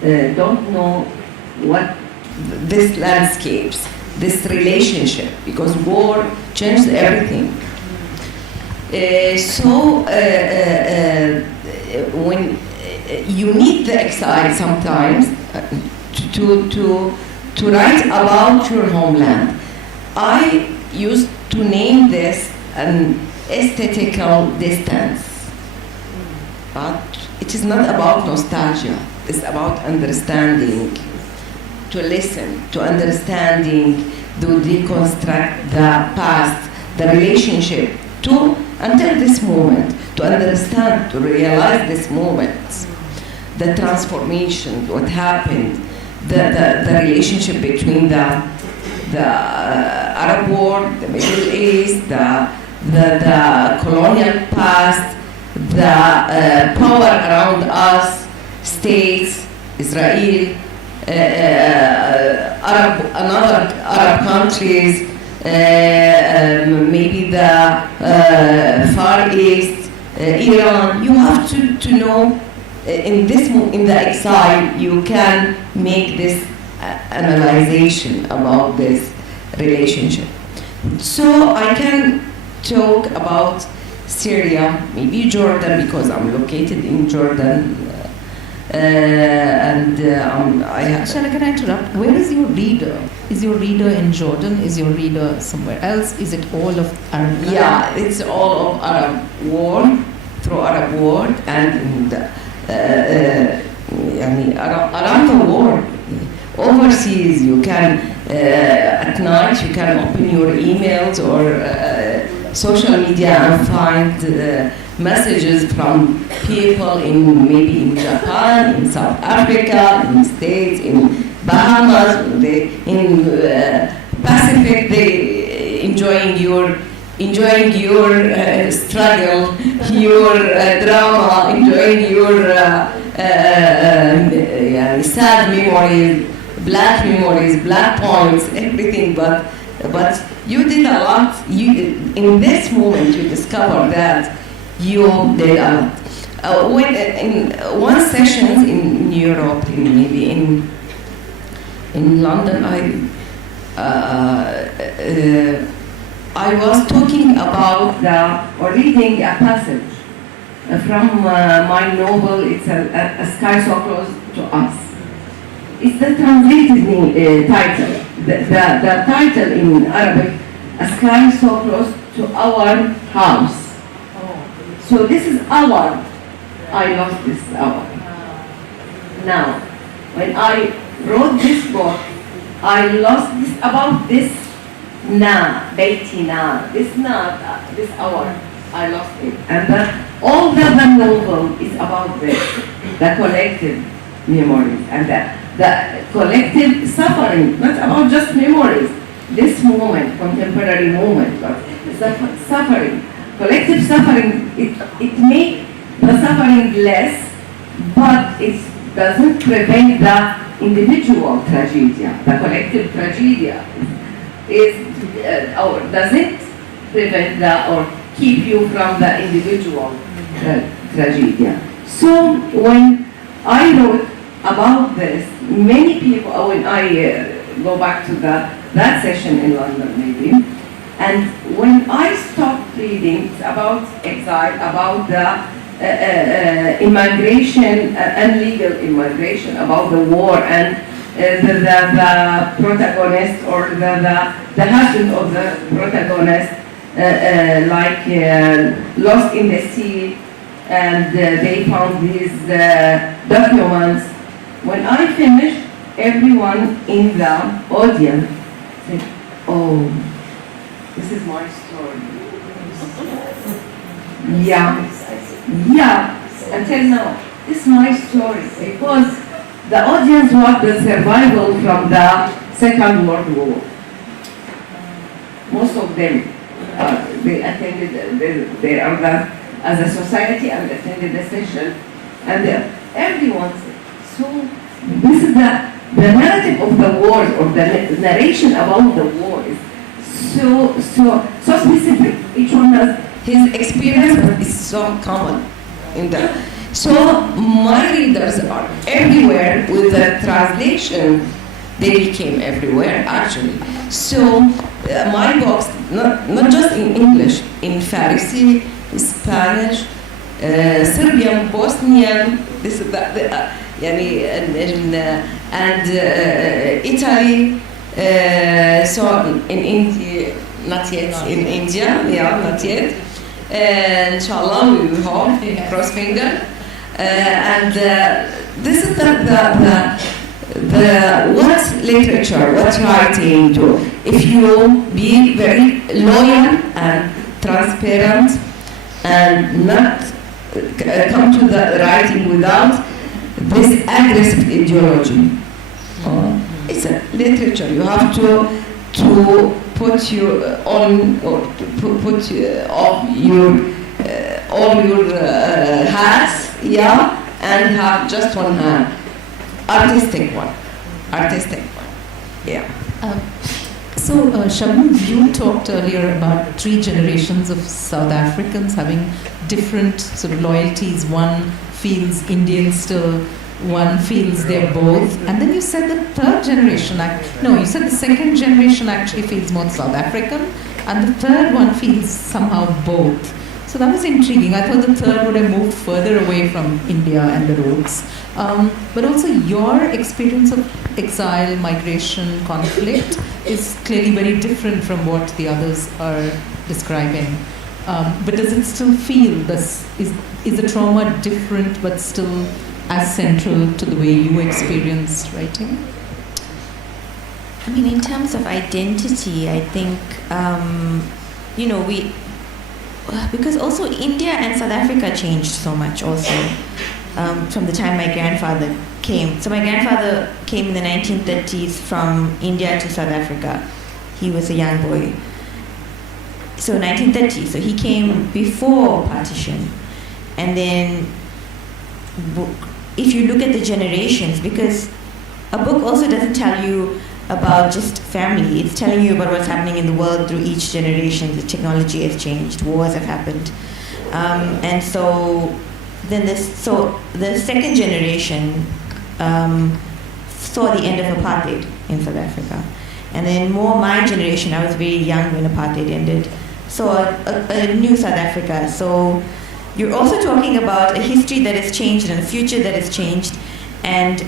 don't know what these landscapes, this relationship, because war changed everything. When you need the exile sometimes to write about your homeland, I used to name this an aesthetical distance. But it is not about nostalgia, it's about understanding, to listen, to understanding, to deconstruct the past, the relationship, until this moment, to understand, to realize this moment, the transformation, what happened, the relationship between the Arab world, the Middle East, the colonial past, the power around us, states, Israel, another Arab countries, maybe the Far East, Iran. You have to know in the exile you can make this analyzation about this relationship. So I can talk about Syria, maybe Jordan, because I'm located in Jordan, Shana, can I interrupt? Where is your reader? Is your reader in Jordan? Is your reader somewhere else? Is it all of Arab? Yeah, it's all of Arab world, through Arab world, and around the world. Overseas, you can, at night, you can open your emails or social media and find messages from people maybe in Japan, in South Africa, in States, in Bahamas, in Pacific, they enjoying your struggle, your drama, enjoying your sad memories, black points, everything. But you did a lot. In this moment, you discovered that you did a lot. When in one session in Europe, maybe in London, I was talking about or reading a passage from my novel. It's a Sky So Close to Us. It's the translated title. The title in Arabic, A Sky So Close to Our House. So this is our. I lost this hour. Now, when I wrote this book, I lost this about this Beitina, this hour, I lost it. And all the novel is about this, the collective memories and the collective suffering, not about just memories. This moment, contemporary moment, but it's the suffering, collective suffering. It makes the suffering less, but it doesn't prevent the individual tragedy. The collective tragedy or doesn't prevent or keep you from the individual tragedy. So when I wrote about this, many people, when I go back to that session in London maybe, and when I stopped reading about exile, about the immigration, illegal immigration, about the war and the protagonist or the husband of the protagonist, lost in the sea, and they found these documents. When I finished, everyone in the audience said, "Oh, this is my story." Yeah, until now, this is my story, because the audience was the survival from the Second World War. Most of them, they attended, they are there as a society and attended the session, and everyone said, so this is the narrative of the war, or the narration about the war is so specific. Each one has his experience, but it's so common in the. So my readers are everywhere with the translation. They became everywhere actually. So my books, not just in English, in Farsi, Spanish, Serbian, Bosnian, this is and Italy. So in India, not yet. In India, not yet. Inshallah, we will hope, cross finger. And this is what literature, what writing do. If you be very loyal and transparent and not come to the writing without this aggressive ideology. It's a literature. You have to put your on, or to put off all your hats, and have just one hand, artistic one, So, Shabnam, you talked earlier about 3 generations of South Africans having different sort of loyalties. One feels Indian still, one feels they're both. And then you said the third generation, you said the second generation actually feels more South African, and the third one feels somehow both. So that was intriguing. I thought the third would have moved further away from India and the roots. But also your experience of exile, migration, conflict is clearly very different from what the others are describing. But does it still feel this? Is the trauma different but still as central to the way you experienced writing? I mean, in terms of identity, I think, because also India and South Africa changed so much also. from the time my grandfather came. So my grandfather came in the 1930s from India to South Africa. He was a young boy. So 1930, so he came before partition. And then if you look at the generations, because a book also doesn't tell you about just family, it's telling you about what's happening in the world through each generation. The technology has changed, wars have happened. And so then the second generation saw the end of apartheid in South Africa. And then more my generation, I was very young when apartheid ended, saw a new South Africa. So you're also talking about a history that has changed and a future that has changed. And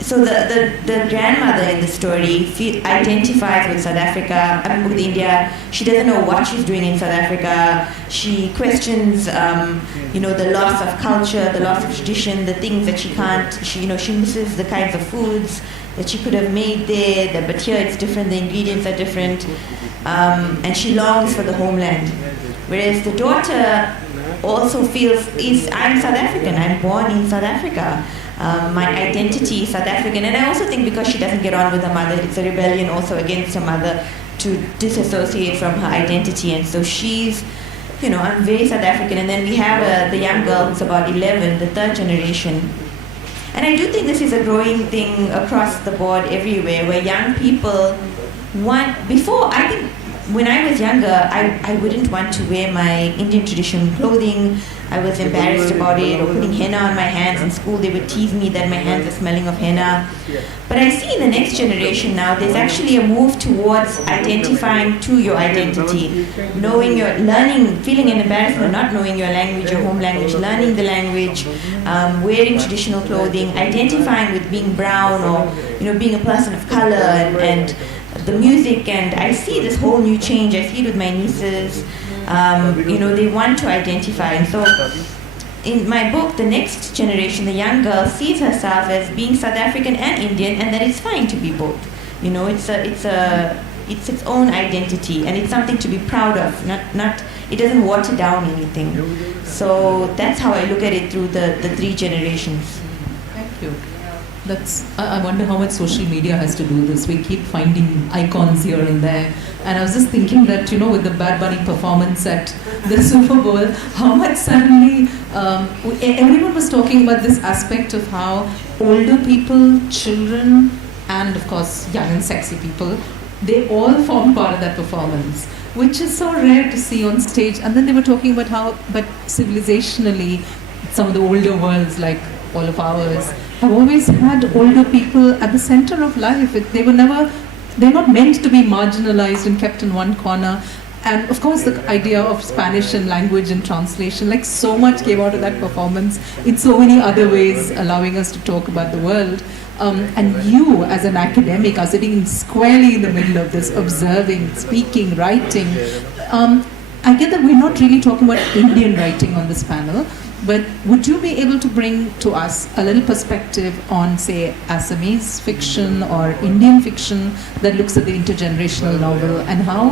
so the grandmother in the story identifies with South Africa, with India. She doesn't know what she's doing in South Africa. She questions, the loss of culture, the loss of tradition, the things that she can't. She misses the kinds of foods that she could have made there. But here it's different. The ingredients are different, and she longs for the homeland. Whereas the daughter also feels, I'm South African. I'm born in South Africa. My identity is South African. And I also think because she doesn't get on with her mother, it's a rebellion also against her mother to disassociate from her identity. And so she's, I'm very South African. And then we have the young girl who's about 11, the third generation. And I do think this is a growing thing across the board everywhere, where young people I think when I was younger, I wouldn't want to wear my Indian traditional clothing. I was embarrassed about it, or putting henna on my hands. In school, they would tease me that my hands are smelling of henna. But I see in the next generation now, there's actually a move towards identifying to your identity, learning, feeling an embarrassment, not knowing your language, your home language, learning the language, wearing traditional clothing, identifying with being brown or being a person of color, and the music. And I see this whole new change. I see it with my nieces. They want to identify. And so in my book, the next generation, the young girl, sees herself as being South African and Indian, and that it's fine to be both. It's its own identity, and it's something to be proud of. It doesn't water down anything. So that's how I look at it through the three generations. Thank you. I wonder how much social media has to do this. We keep finding icons here and there. And I was just thinking that, with the Bad Bunny performance at the Super Bowl, how much suddenly, everyone was talking about this aspect of how older people, children, and of course, young and sexy people, they all formed part of that performance, which is so rare to see on stage. And then they were talking about but civilizationally, some of the older worlds, like all of ours, have always had older people at the center of life. They're not meant to be marginalized and kept in one corner. And of course, the idea of Spanish and language and translation, so much came out of that performance in so many other ways, allowing us to talk about the world. And you, as an academic, are sitting squarely in the middle of this, observing, speaking, writing. I get that we're not really talking about Indian writing on this panel, but would you be able to bring to us a little perspective on, say, Assamese fiction or Indian fiction that looks at the intergenerational novel, and how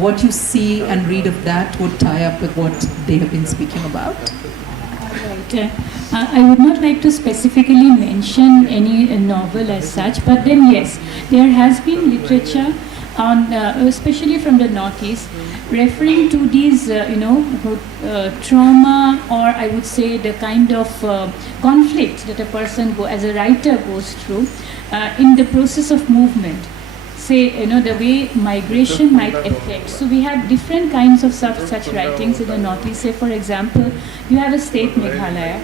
what you see and read of that would tie up with what they have been speaking about? Right. I would not like to specifically mention any novel as such, but then yes, there has been literature on, especially from the Northeast, referring to these, trauma, or I would say the kind of conflict that a person as a writer goes through in the process of movement. Say, the way migration might affect. So we have different kinds of such writings in the Northeast. Say, for example, you have a state, Meghalaya,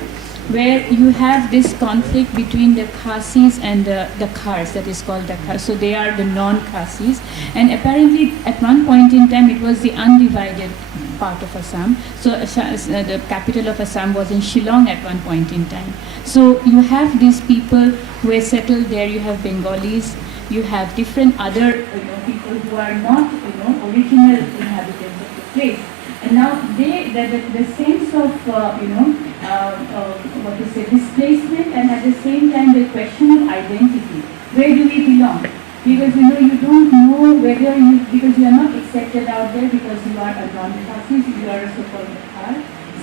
where you have this conflict between the Khasis and the Khars, that is called the Khars. So they are the non-Khasis. And apparently at one point in time it was the undivided part of Assam. So the capital of Assam was in Shillong at one point in time. So you have these people who are settled there. You have Bengalis, you have different other people who are not original inhabitants of the place. And now the sense of displacement, and at the same time the question of identity. Where do we belong? Because you don't know because you are not accepted out there because you are a non-Khasis, you are a so-called Khar.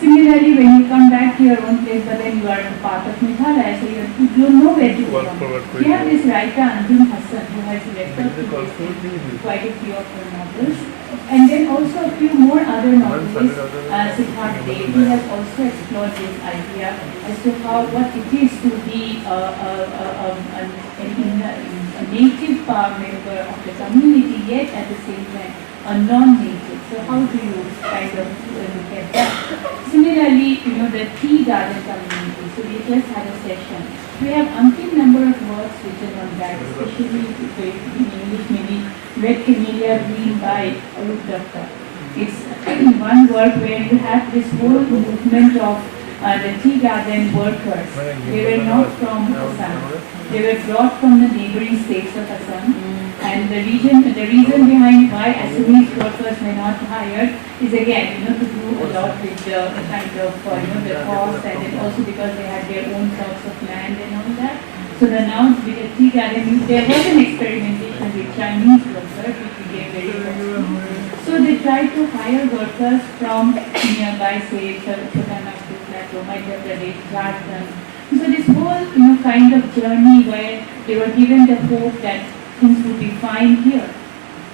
similarly, when you come back to your own place, but then you are a part of Meghalaya, so you don't know where to go from. We have this writer, Anjum Hassan, who has referred to this in quite a few of her novels. And then also a few more other novelists, Siddharth Dey, who has also explored this idea as to what it is to be a native member of the community, yet at the same time a non-native. So how do you kind of look at that? Similarly, the tea garden community. So we just had a session. We have umpteen number of works written on that, especially in English, maybe Red Camellia Green by Arup Datta. It's one work where you have this whole movement of the tea garden workers. They were not from Assam. They were brought from the neighboring states of Assam. And the reason behind why Assamese workers were not hired is again, to do a lot with the kind of, the cost, and then also because they had their own plots of land and all that. So now with the tea garden, there was an experimentation with Chinese workers, which became very well. So they tried to hire workers from nearby, say, Chotanagpur Plateau, Madhya Pradesh, Jharkhand. So this whole, kind of journey where they were given the hope that things would be fine here.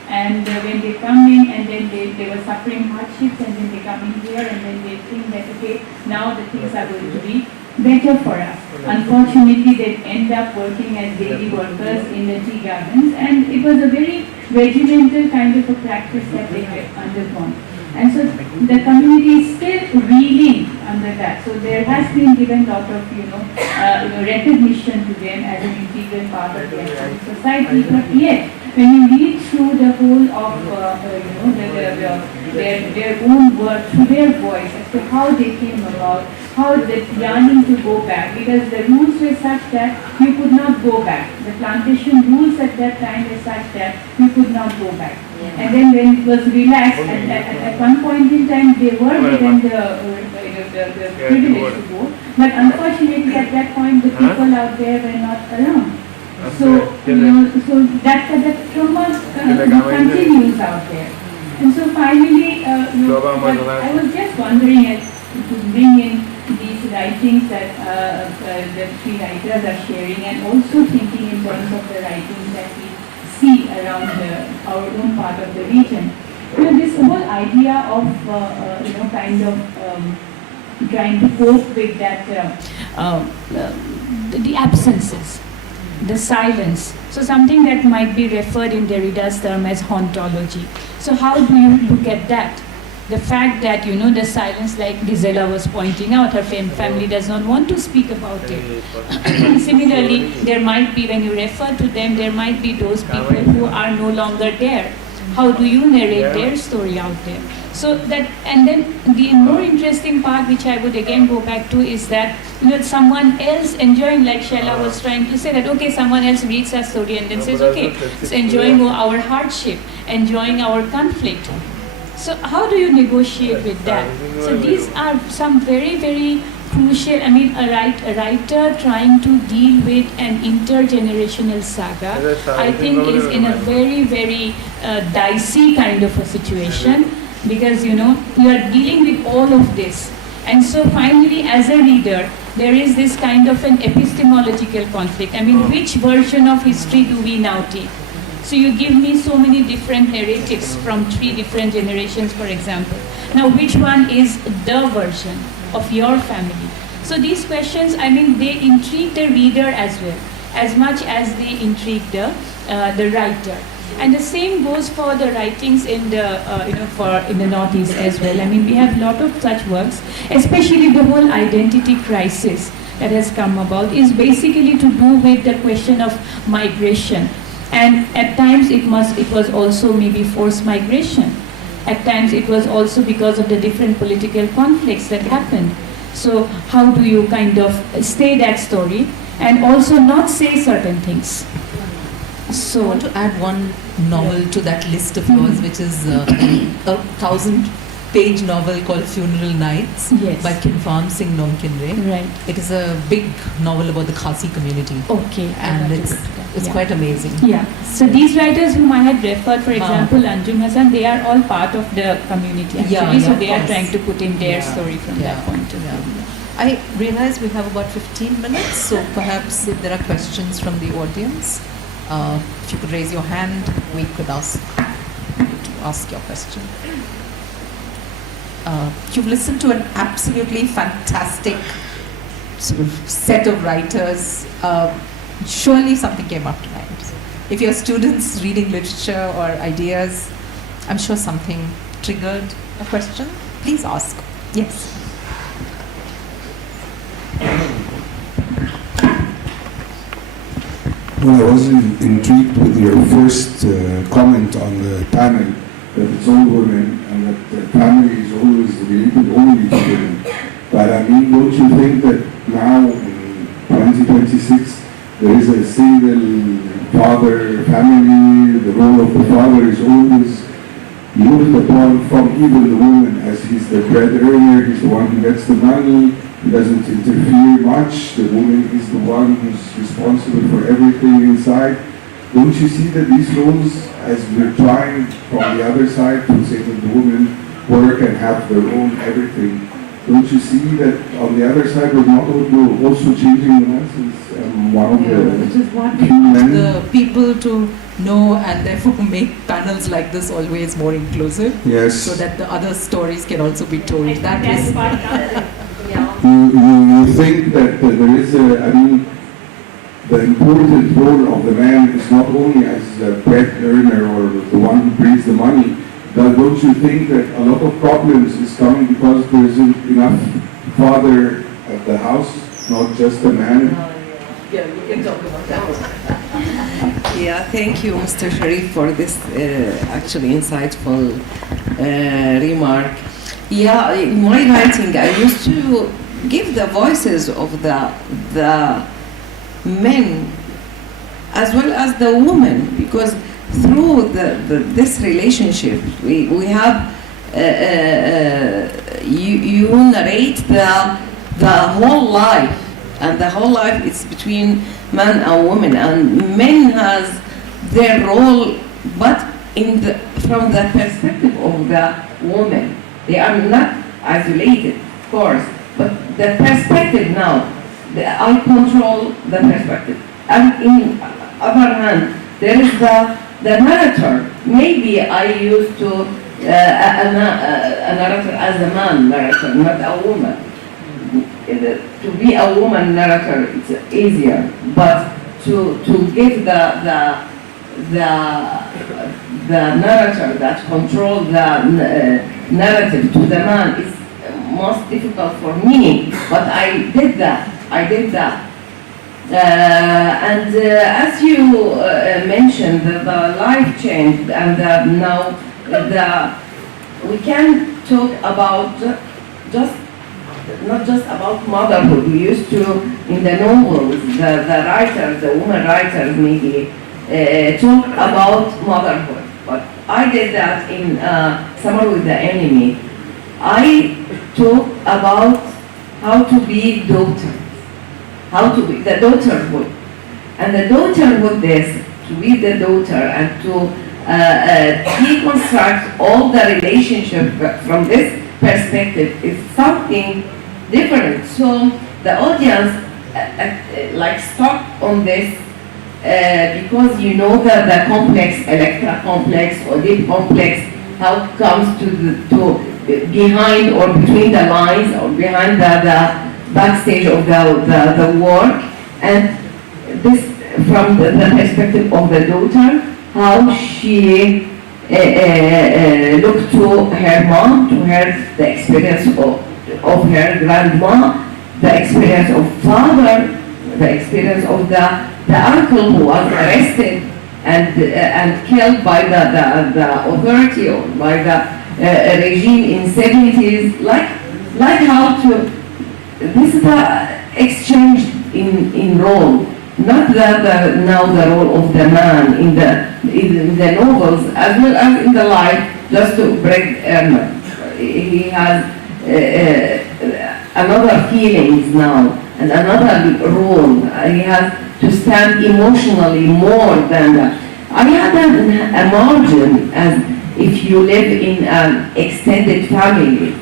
And when they come in and then they were suffering hardships, and then they come in here and then they think that, okay, now the things are going to be better for us. Unfortunately, they end up working as daily workers in the tea gardens, and it was a very regimental kind of a practice that they had undergone. And so the community is still reeling under that. So there has been given a lot of, recognition to them as an integral part of their society. But yet, when you read through the whole of, their own work, through their voice, as to how they came about, how the yearning to go back, because the rules were such that you could not go back. The plantation rules at that time were such that you could not go back. And then when it was relaxed, at one point in time they were given the privilege to go, but unfortunately at that point the people out there were not around. So, so that trauma continues out there. And so finally, I was just wondering to bring in these writings that the three writers are sharing, and also thinking in terms of the writings that we see around our own part of the region. This whole idea of, kind of trying to cope with that, the absences, the silence. So something that might be referred in Derrida's term as hauntology. So how do you look at that? The fact that, the silence, like Gisela was pointing out, her family does not want to speak about it. Similarly, there might be, when you refer to them, there might be those people who are no longer there. How do you narrate their story out there? So that, and then the more interesting part, which I would again go back to, is that, someone else enjoying, like Sheila was trying to say that, okay, someone else reads our story and then says, okay, it's enjoying our hardship, enjoying our conflict. So how do you negotiate with that? So these are some very, very crucial, a writer trying to deal with an intergenerational saga, I think is in a very, very dicey kind of a situation, because, you are dealing with all of this. And so finally, as a reader, there is this kind of an epistemological conflict. Which version of history do we now take? So you give me so many different narratives from 3 different generations, for example. Now, which one is the version of your family? So these questions, they intrigue the reader as well, as much as they intrigue the writer. And the same goes for the writings in the in the Northeast as well. We have a lot of such works, especially the whole identity crisis that has come about is basically to do with the question of migration. And at times it was also maybe forced migration. At times it was also because of the different political conflicts that happened. So how do you kind of stay that story and also not say certain things? So I want to add one novel to that list of yours, which is a 1,000-page novel called Funeral Nights by Kinfarm Singh Nonkinre. Right. It is a big novel about the Khasi community. Okay. And it's It's Yeah. quite amazing. Yeah. So these writers whom I had referred, for example, Anjum Hassan, they are all part of the community actually. Yeah, so of they are course. trying to put in their Yeah. story from that point of view. I realize we have about 15 minutes, so perhaps if there are questions from the audience, if you could raise your hand, we could ask your question. You've listened to an absolutely fantastic sort of set of writers. Surely something came up tonight. If your students reading literature or ideas, I'm sure something triggered a question. Please ask. Yes. Well, I was intrigued with your first comment on the panel, that it's all women and that the family is always related only to women. But I mean, don't you think that now in 2026 there is a single father family, the role of the father is always looked upon from even the woman as he's the bread earner, he's the one who gets the money, he doesn't interfere much, the woman is the one who's responsible for everything inside. Don't you see that these roles, as we're trying from the other side to say that the women work and have their own everything, don't you see that on the other side we're not also changing the masses? One of the few men. The people to know and therefore make panels like this always more inclusive. Yes. So that the other stories can also be told. That is. You think that there is the important role of the man is not only as a bread earner or the one who brings the money, but don't you think that a lot of problems is coming because there isn't enough father at the house, not just the man? Yeah, we can talk about that. Yeah, thank you, Mr. Sharif, for this actually insightful remark. Yeah, in my writing, I used to give the voices of the men as well as the women, because through this relationship, we have you narrate the whole life, and the whole life is between man and woman, and men has their role, but from the perspective of the woman. They are not isolated, of course, but the perspective now, I control the perspective. And in other hand, there is the narrator. Maybe I used to a narrator as a man narrator, not a woman. To be a woman narrator, it's easier, but to give the narrator that controls the narrative to the man is most difficult for me, but I did that. And as you mentioned, the life changed, and now we can talk about not just about motherhood. We used to, in the novels, the writers, the women writers maybe, talk about motherhood. But I did that in Summer with the Enemy. I talk about how to be daughter, how to be the daughterhood. And the daughterhood is to be the daughter and to deconstruct all the relationship from this perspective is something different. So the audience like stuck on this because you know that the complex, Electra complex or deep complex, how it comes to behind or between the lines or behind the backstage of the work, and this from the perspective of the daughter, how she looked to her mom, to her the experience of her grandma, the experience of father, the experience of the uncle who was arrested and killed by the authority or by the regime in 70s, like how to, this is the exchange in role, not now the role of the man in the novels as well as in the life, just to break he has another feelings now, and another role. He has to stand emotionally more than that. I had a margin, as if you live in an extended family,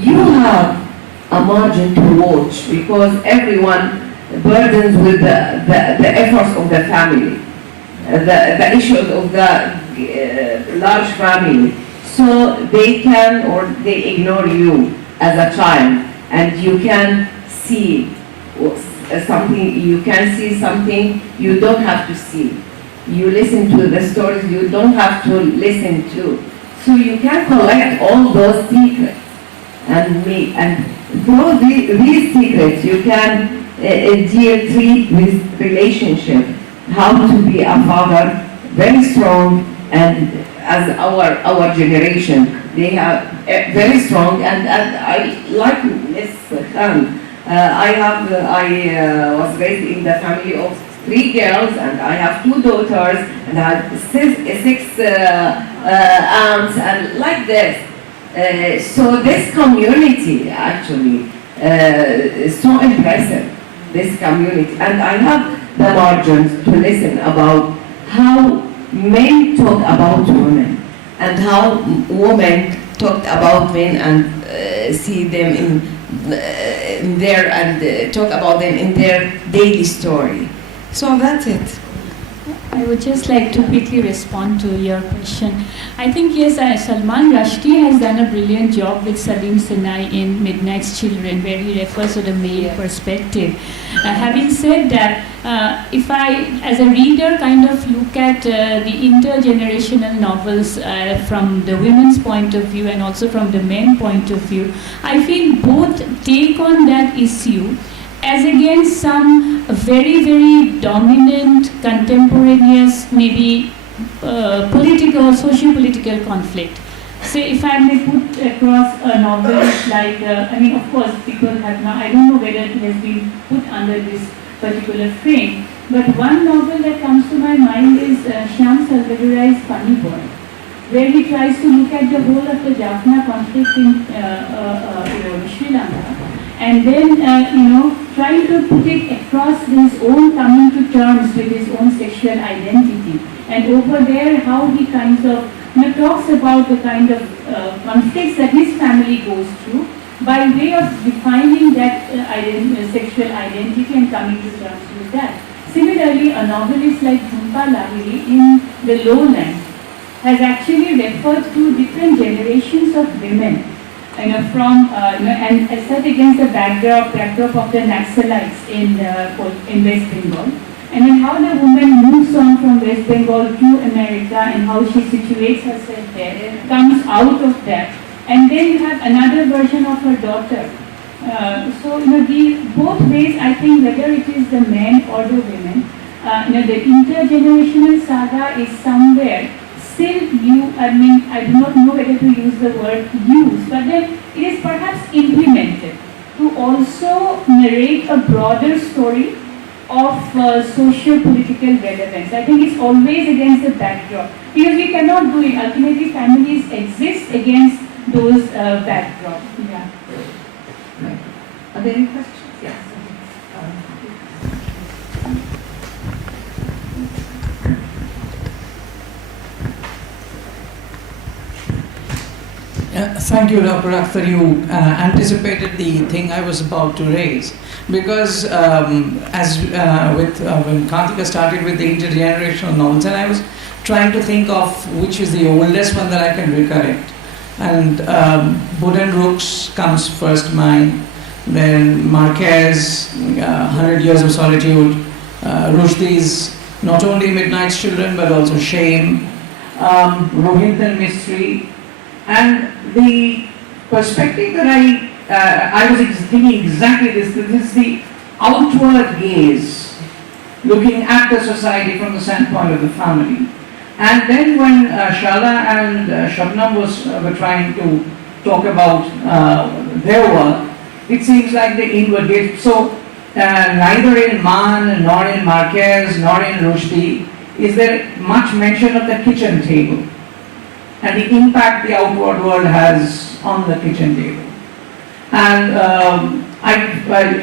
you have a margin to watch because everyone burdens with the efforts of the family, the issues of the large family. So they can or they ignore you as a child, and you can see something, you can see something you don't have to see. You listen to the stories you don't have to listen to. So you can collect all those secrets and through these secrets you can treat with relationship, how to be a father, very strong, and as our generation, they have very strong, and I like Miss Khan. I was raised in the family of 3 girls, and I have 2 daughters, and I have six aunts, and like this. So this community actually is so impressive, this community. And I have the margins to listen about how men talk about women, and how women talk about men and see them in their, and talk about them in their daily story. So that's it. I would just like to quickly respond to your question. I think, yes, Salman Rushdie has done a brilliant job with Salim Sinai in Midnight's Children, where he refers to the male perspective. Having said that, if I, as a reader, kind of look at the intergenerational novels from the women's point of view and also from the men's point of view, I feel both take on that issue as against some very, very dominant, contemporaneous, maybe political, socio-political conflict. So if I may put across a novel like, I mean, of course, people have now, I don't know whether it has been put under this particular frame, but one novel that comes to my mind is Shyam Salvadorai's Funny Boy, where he tries to look at the whole of the Jaffna conflict in Sri Lanka, and then, trying to put it across his own coming to terms with his own sexual identity. And over there, how he kind of talks about the kind of conflicts that his family goes through by way of defining that sexual identity and coming to terms with that. Similarly, a novelist like Jhumpa Lahiri in The Lowland has actually referred to different generations of women, and set against the backdrop of the Naxalites in West Bengal, and then how the woman moves on from West Bengal to America and how she situates herself there, comes out of that, and then you have another version of her daughter. Both ways, I think, whether it is the men or the women, the intergenerational saga is somewhere. Still, I do not know whether to use the word use, but then it is perhaps implemented to also narrate a broader story of socio-political relevance. I think it's always against the backdrop, because we cannot do it. Ultimately, families exist against those backdrops. Yeah. Right. Are there any questions? Yes. Thank you, Dr. Akhtar. You anticipated the thing I was about to raise. Because when Kartika started with the intergenerational novels, and I was trying to think of which is the oldest one that I can recollect. And Buddenbrook's comes first mind, then Marquez, 100 Years of Solitude, Rushdie's not only Midnight's Children but also Shame, Rohinthan Mystery. And the perspective that I was thinking exactly this is the outward gaze, looking at the society from the standpoint of the family. And then when Shala and Shabnam were trying to talk about their work, it seems like the inward gaze. So neither in Man, nor in Marquez, nor in Rushdie is there much mention of the kitchen table and the impact the outward world has on the kitchen table. And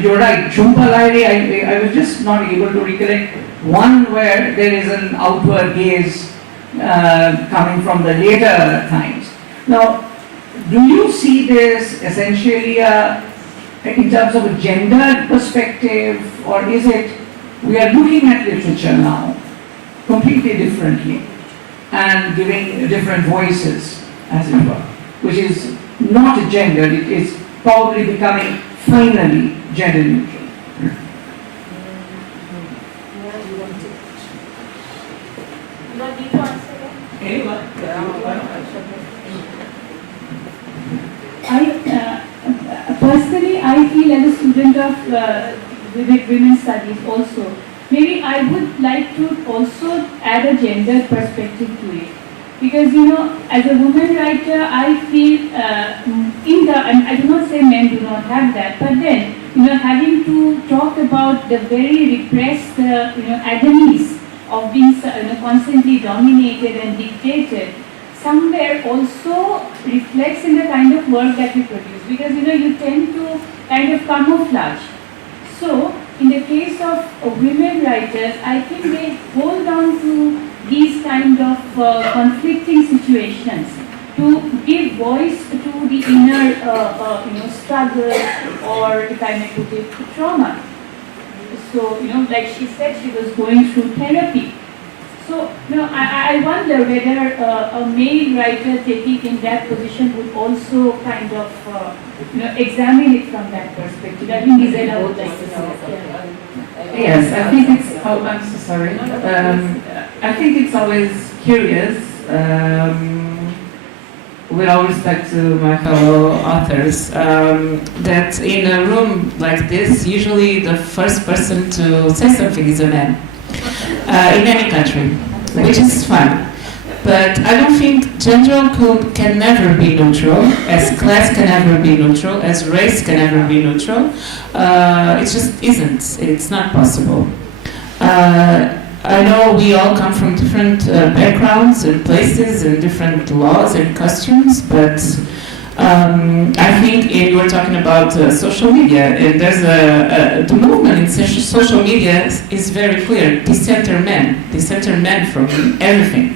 you're right, Jhumpa Lahiri, I was just not able to recollect one where there is an outward gaze coming from the later times. Now, do you see this essentially in terms of a gender perspective, or is it we are looking at literature now completely differently and giving different voices, as it were, which is not gendered, it is probably becoming finally gender neutral? Personally, I feel as a student of women's studies also, maybe I would like to also add a gender perspective to it. Because, as a woman writer, I feel and I do not say men do not have that, but then, having to talk about the very repressed, agonies of being, constantly dominated and dictated, somewhere also reflects in the kind of work that we produce. Because, you tend to kind of camouflage. So, in the case of women writers, I think they hold on to these kind of conflicting situations to give voice to the inner, struggle, or if I may put it, trauma. So, like she said, she was going through therapy. So, I wonder whether a male writer taking in that position would also kind of, examine it from that perspective. I think Gisela would like to say. Yes, I think it's, I'm so sorry. I think it's always curious, with all respect to my fellow authors, that in a room like this, usually the first person to say something is a man, in any country, which is fun. But I don't think gender can never be neutral, as class can never be neutral, as race can never be neutral. It just isn't. It's not possible. I know we all come from different backgrounds and places and different laws and costumes, but I think you were talking about social media, and there's the movement in social media is very clear. Dissenter men from everything.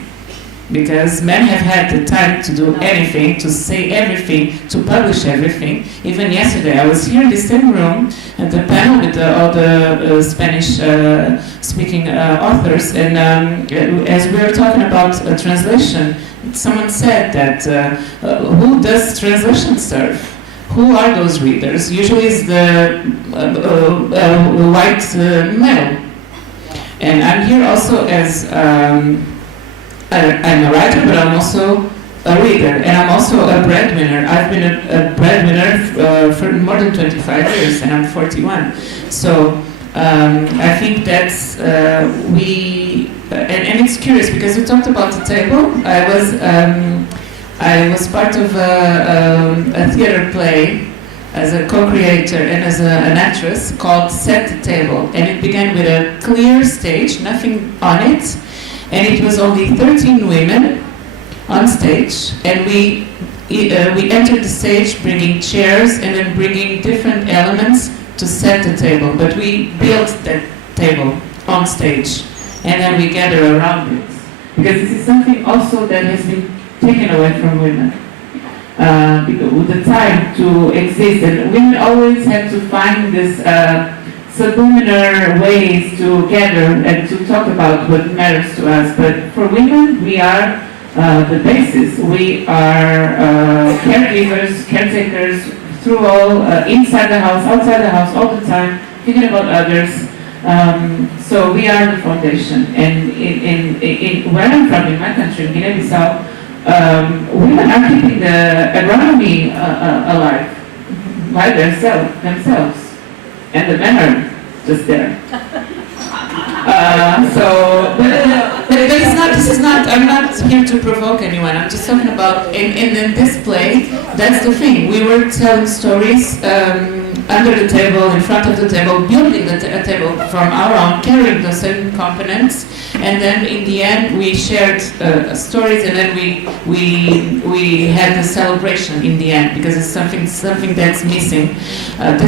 Because men have had the time to do anything, to say everything, to publish everything. Even yesterday, I was here in the same room at the panel with all the Spanish-speaking authors, and as we were talking about translation, someone said that who does translation serve? Who are those readers? Usually it's the white male. And I'm here also as I'm a writer, but I'm also a reader, and I'm also a breadwinner. I've been a breadwinner for more than 25 years, and I'm 41. So I think that's and it's curious because you talked about the table. I was part of a theater play as a co-creator and as an actress called Set the Table, and it began with a clear stage, nothing on it. And it was only 13 women on stage, and we entered the stage bringing chairs and then bringing different elements to set the table. But we built that table on stage, and then we gather around it. Because this is something also that has been taken away from women. Because with the time to exist, and women always had to find this subliminal ways to gather and to talk about what matters to us. But for women, we are the basis. We are caregivers, caretakers through all, inside the house, outside the house, all the time, thinking about others. So we are the foundation. And in where I'm from, in my country, in Guinea-Bissau, women are keeping the agronomy alive by themselves. And the men are just there. But it's not, this is not, I'm not here to provoke anyone. I'm just talking about, in this play, that's the thing. We were telling stories under the table, in front of the table, building the table from our own, carrying the same components, and then in the end we shared stories, and then we had the celebration in the end, because it's something that's missing.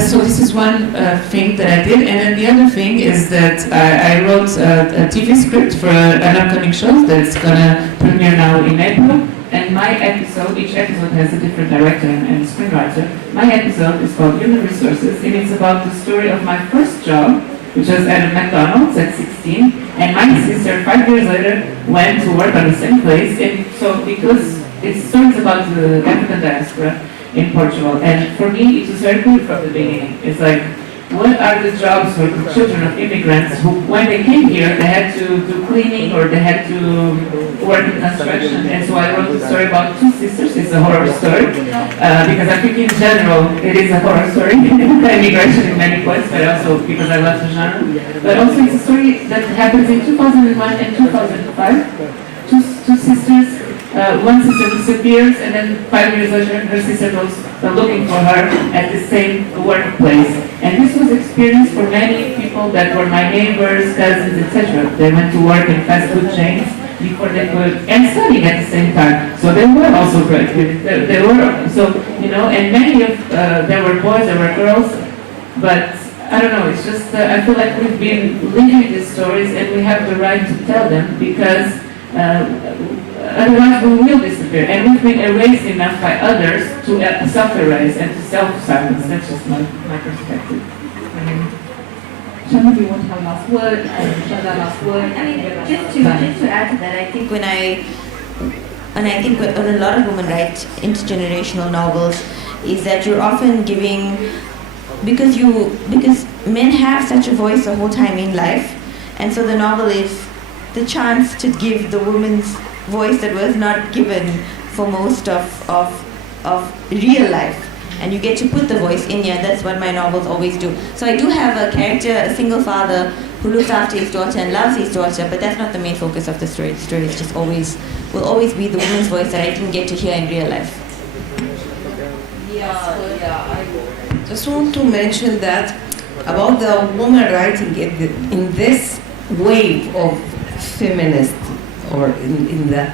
So this is one thing that I did, and then the other thing is that I wrote a TV script for an upcoming show that's gonna premiere now in April. And my episode, each episode has a different director and screenwriter. My episode is called Human Resources, and it's about the story of my first job, which was at a McDonald's at 16. And my sister, 5 years later, went to work on the same place. And so, because it's stories about the African diaspora in Portugal, and for me, it was very clear from the beginning. It's like, what are the jobs for the children of immigrants who, when they came here, they had to do cleaning or they had to work in construction? And so I wrote a story about two sisters. It's a horror story, because I think in general it is a horror story, immigration in many points, but also because I love the genre. But also it's a story that happens in 2001 and 2005. Two sisters. One sister disappears, and then 5 years later, her sister goes looking for her at the same workplace. And this was experienced for many people that were my neighbors, cousins, etc. They went to work in fast food chains before they could, and studying at the same time. So they were also graduated. They were, so, you know, and many of, there were boys, there were girls, but I don't know, it's just, I feel like we've been living these stories and we have the right to tell them, because otherwise we will disappear. And we've been erased enough by others to self-erase and to self-silence. That's just my perspective. Shana, do you want to have last word? Shana, last word? I mean, just to add to that, I think when a lot of women write intergenerational novels, is that you're often giving, because men have such a voice the whole time in life, and so the novel is the chance to give the woman's voice that was not given for most of real life, and you get to put the voice in here. That's what my novels always do. So I do have a character, a single father who looks after his daughter and loves his daughter, but that's not the main focus of the story. The story is just will always be the woman's voice that I didn't get to hear in real life. I just want to mention that about the woman writing in this wave of feminist, or in the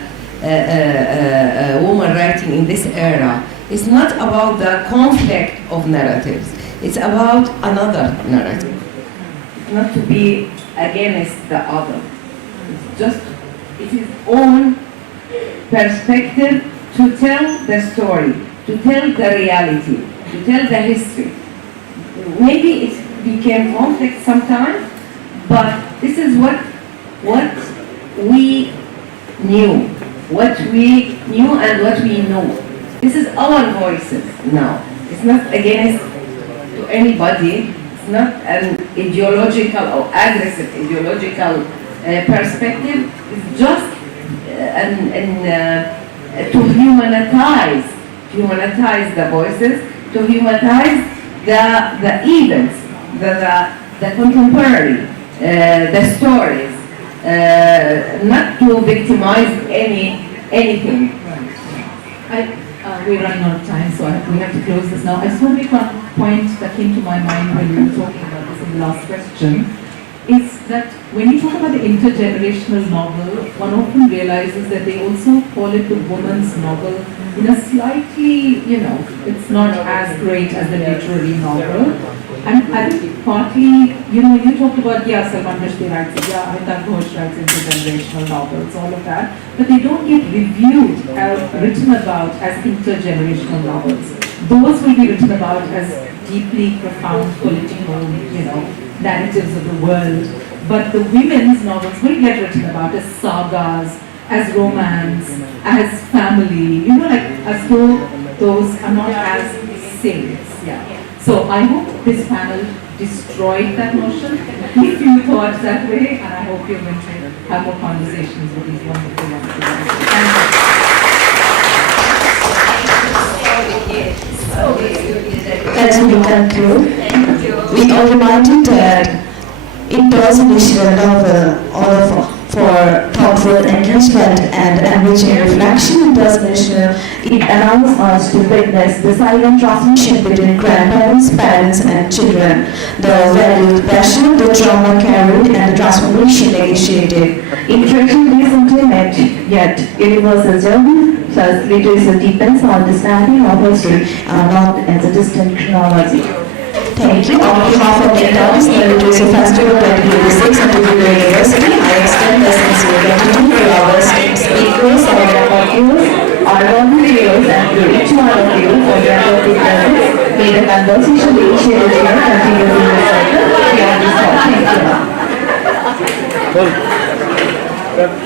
woman writing in this era. It's not about the conflict of narratives. It's about another narrative. Not to be against the other. It's just its own perspective to tell the story, to tell the reality, to tell the history. Maybe it became conflict sometimes, but this is what we knew, and what we know. This is our voices now. It's not against to anybody. It's not an ideological or aggressive ideological perspective. It's just to humanize the voices, to humanize the events, the contemporary, the stories. Not to victimize anything. We're running out of time, so we have to close this now. I just want to make one point that came to my mind when we were talking about this in the last question, is that when you talk about the intergenerational novel, one often realizes that they also call it the woman's novel in a slightly, it's not as great as the literary novel. And I think partly, when you talked about, Salman Rushdie writes it, Amitabh Ghosh writes intergenerational novels, all of that, but they don't get reviewed, written about as intergenerational novels. Those will be written about as deeply profound political, narratives of the world. But the women's novels will get written about as sagas, as romance, as family, as though those are not as saints. So I hope this panel destroyed that notion, if you thought that way, and I hope you're going to have more conversations with these wonderful young people. As we conclude, we are reminded that it was initially a novel for thoughtful engagement, and enriching reflection and discussion. It allows us to witness the silent transmission between grandparents, parents, and children, the valued passion, the trauma carried, and the transformation negotiated. Interaction is intimate, yet universal journey, thus literacy deepens understanding of history, not as a distant chronology. Thank you. On behalf of the entire Literacy Festival 2026 at Duke University, I extend the sincere gratitude to our esteemed speakers, our rapporteurs, our volunteers, and to each one of you for your lovely presence. May the conversation initiated here continue to be recycled beyond this talk. Thank you.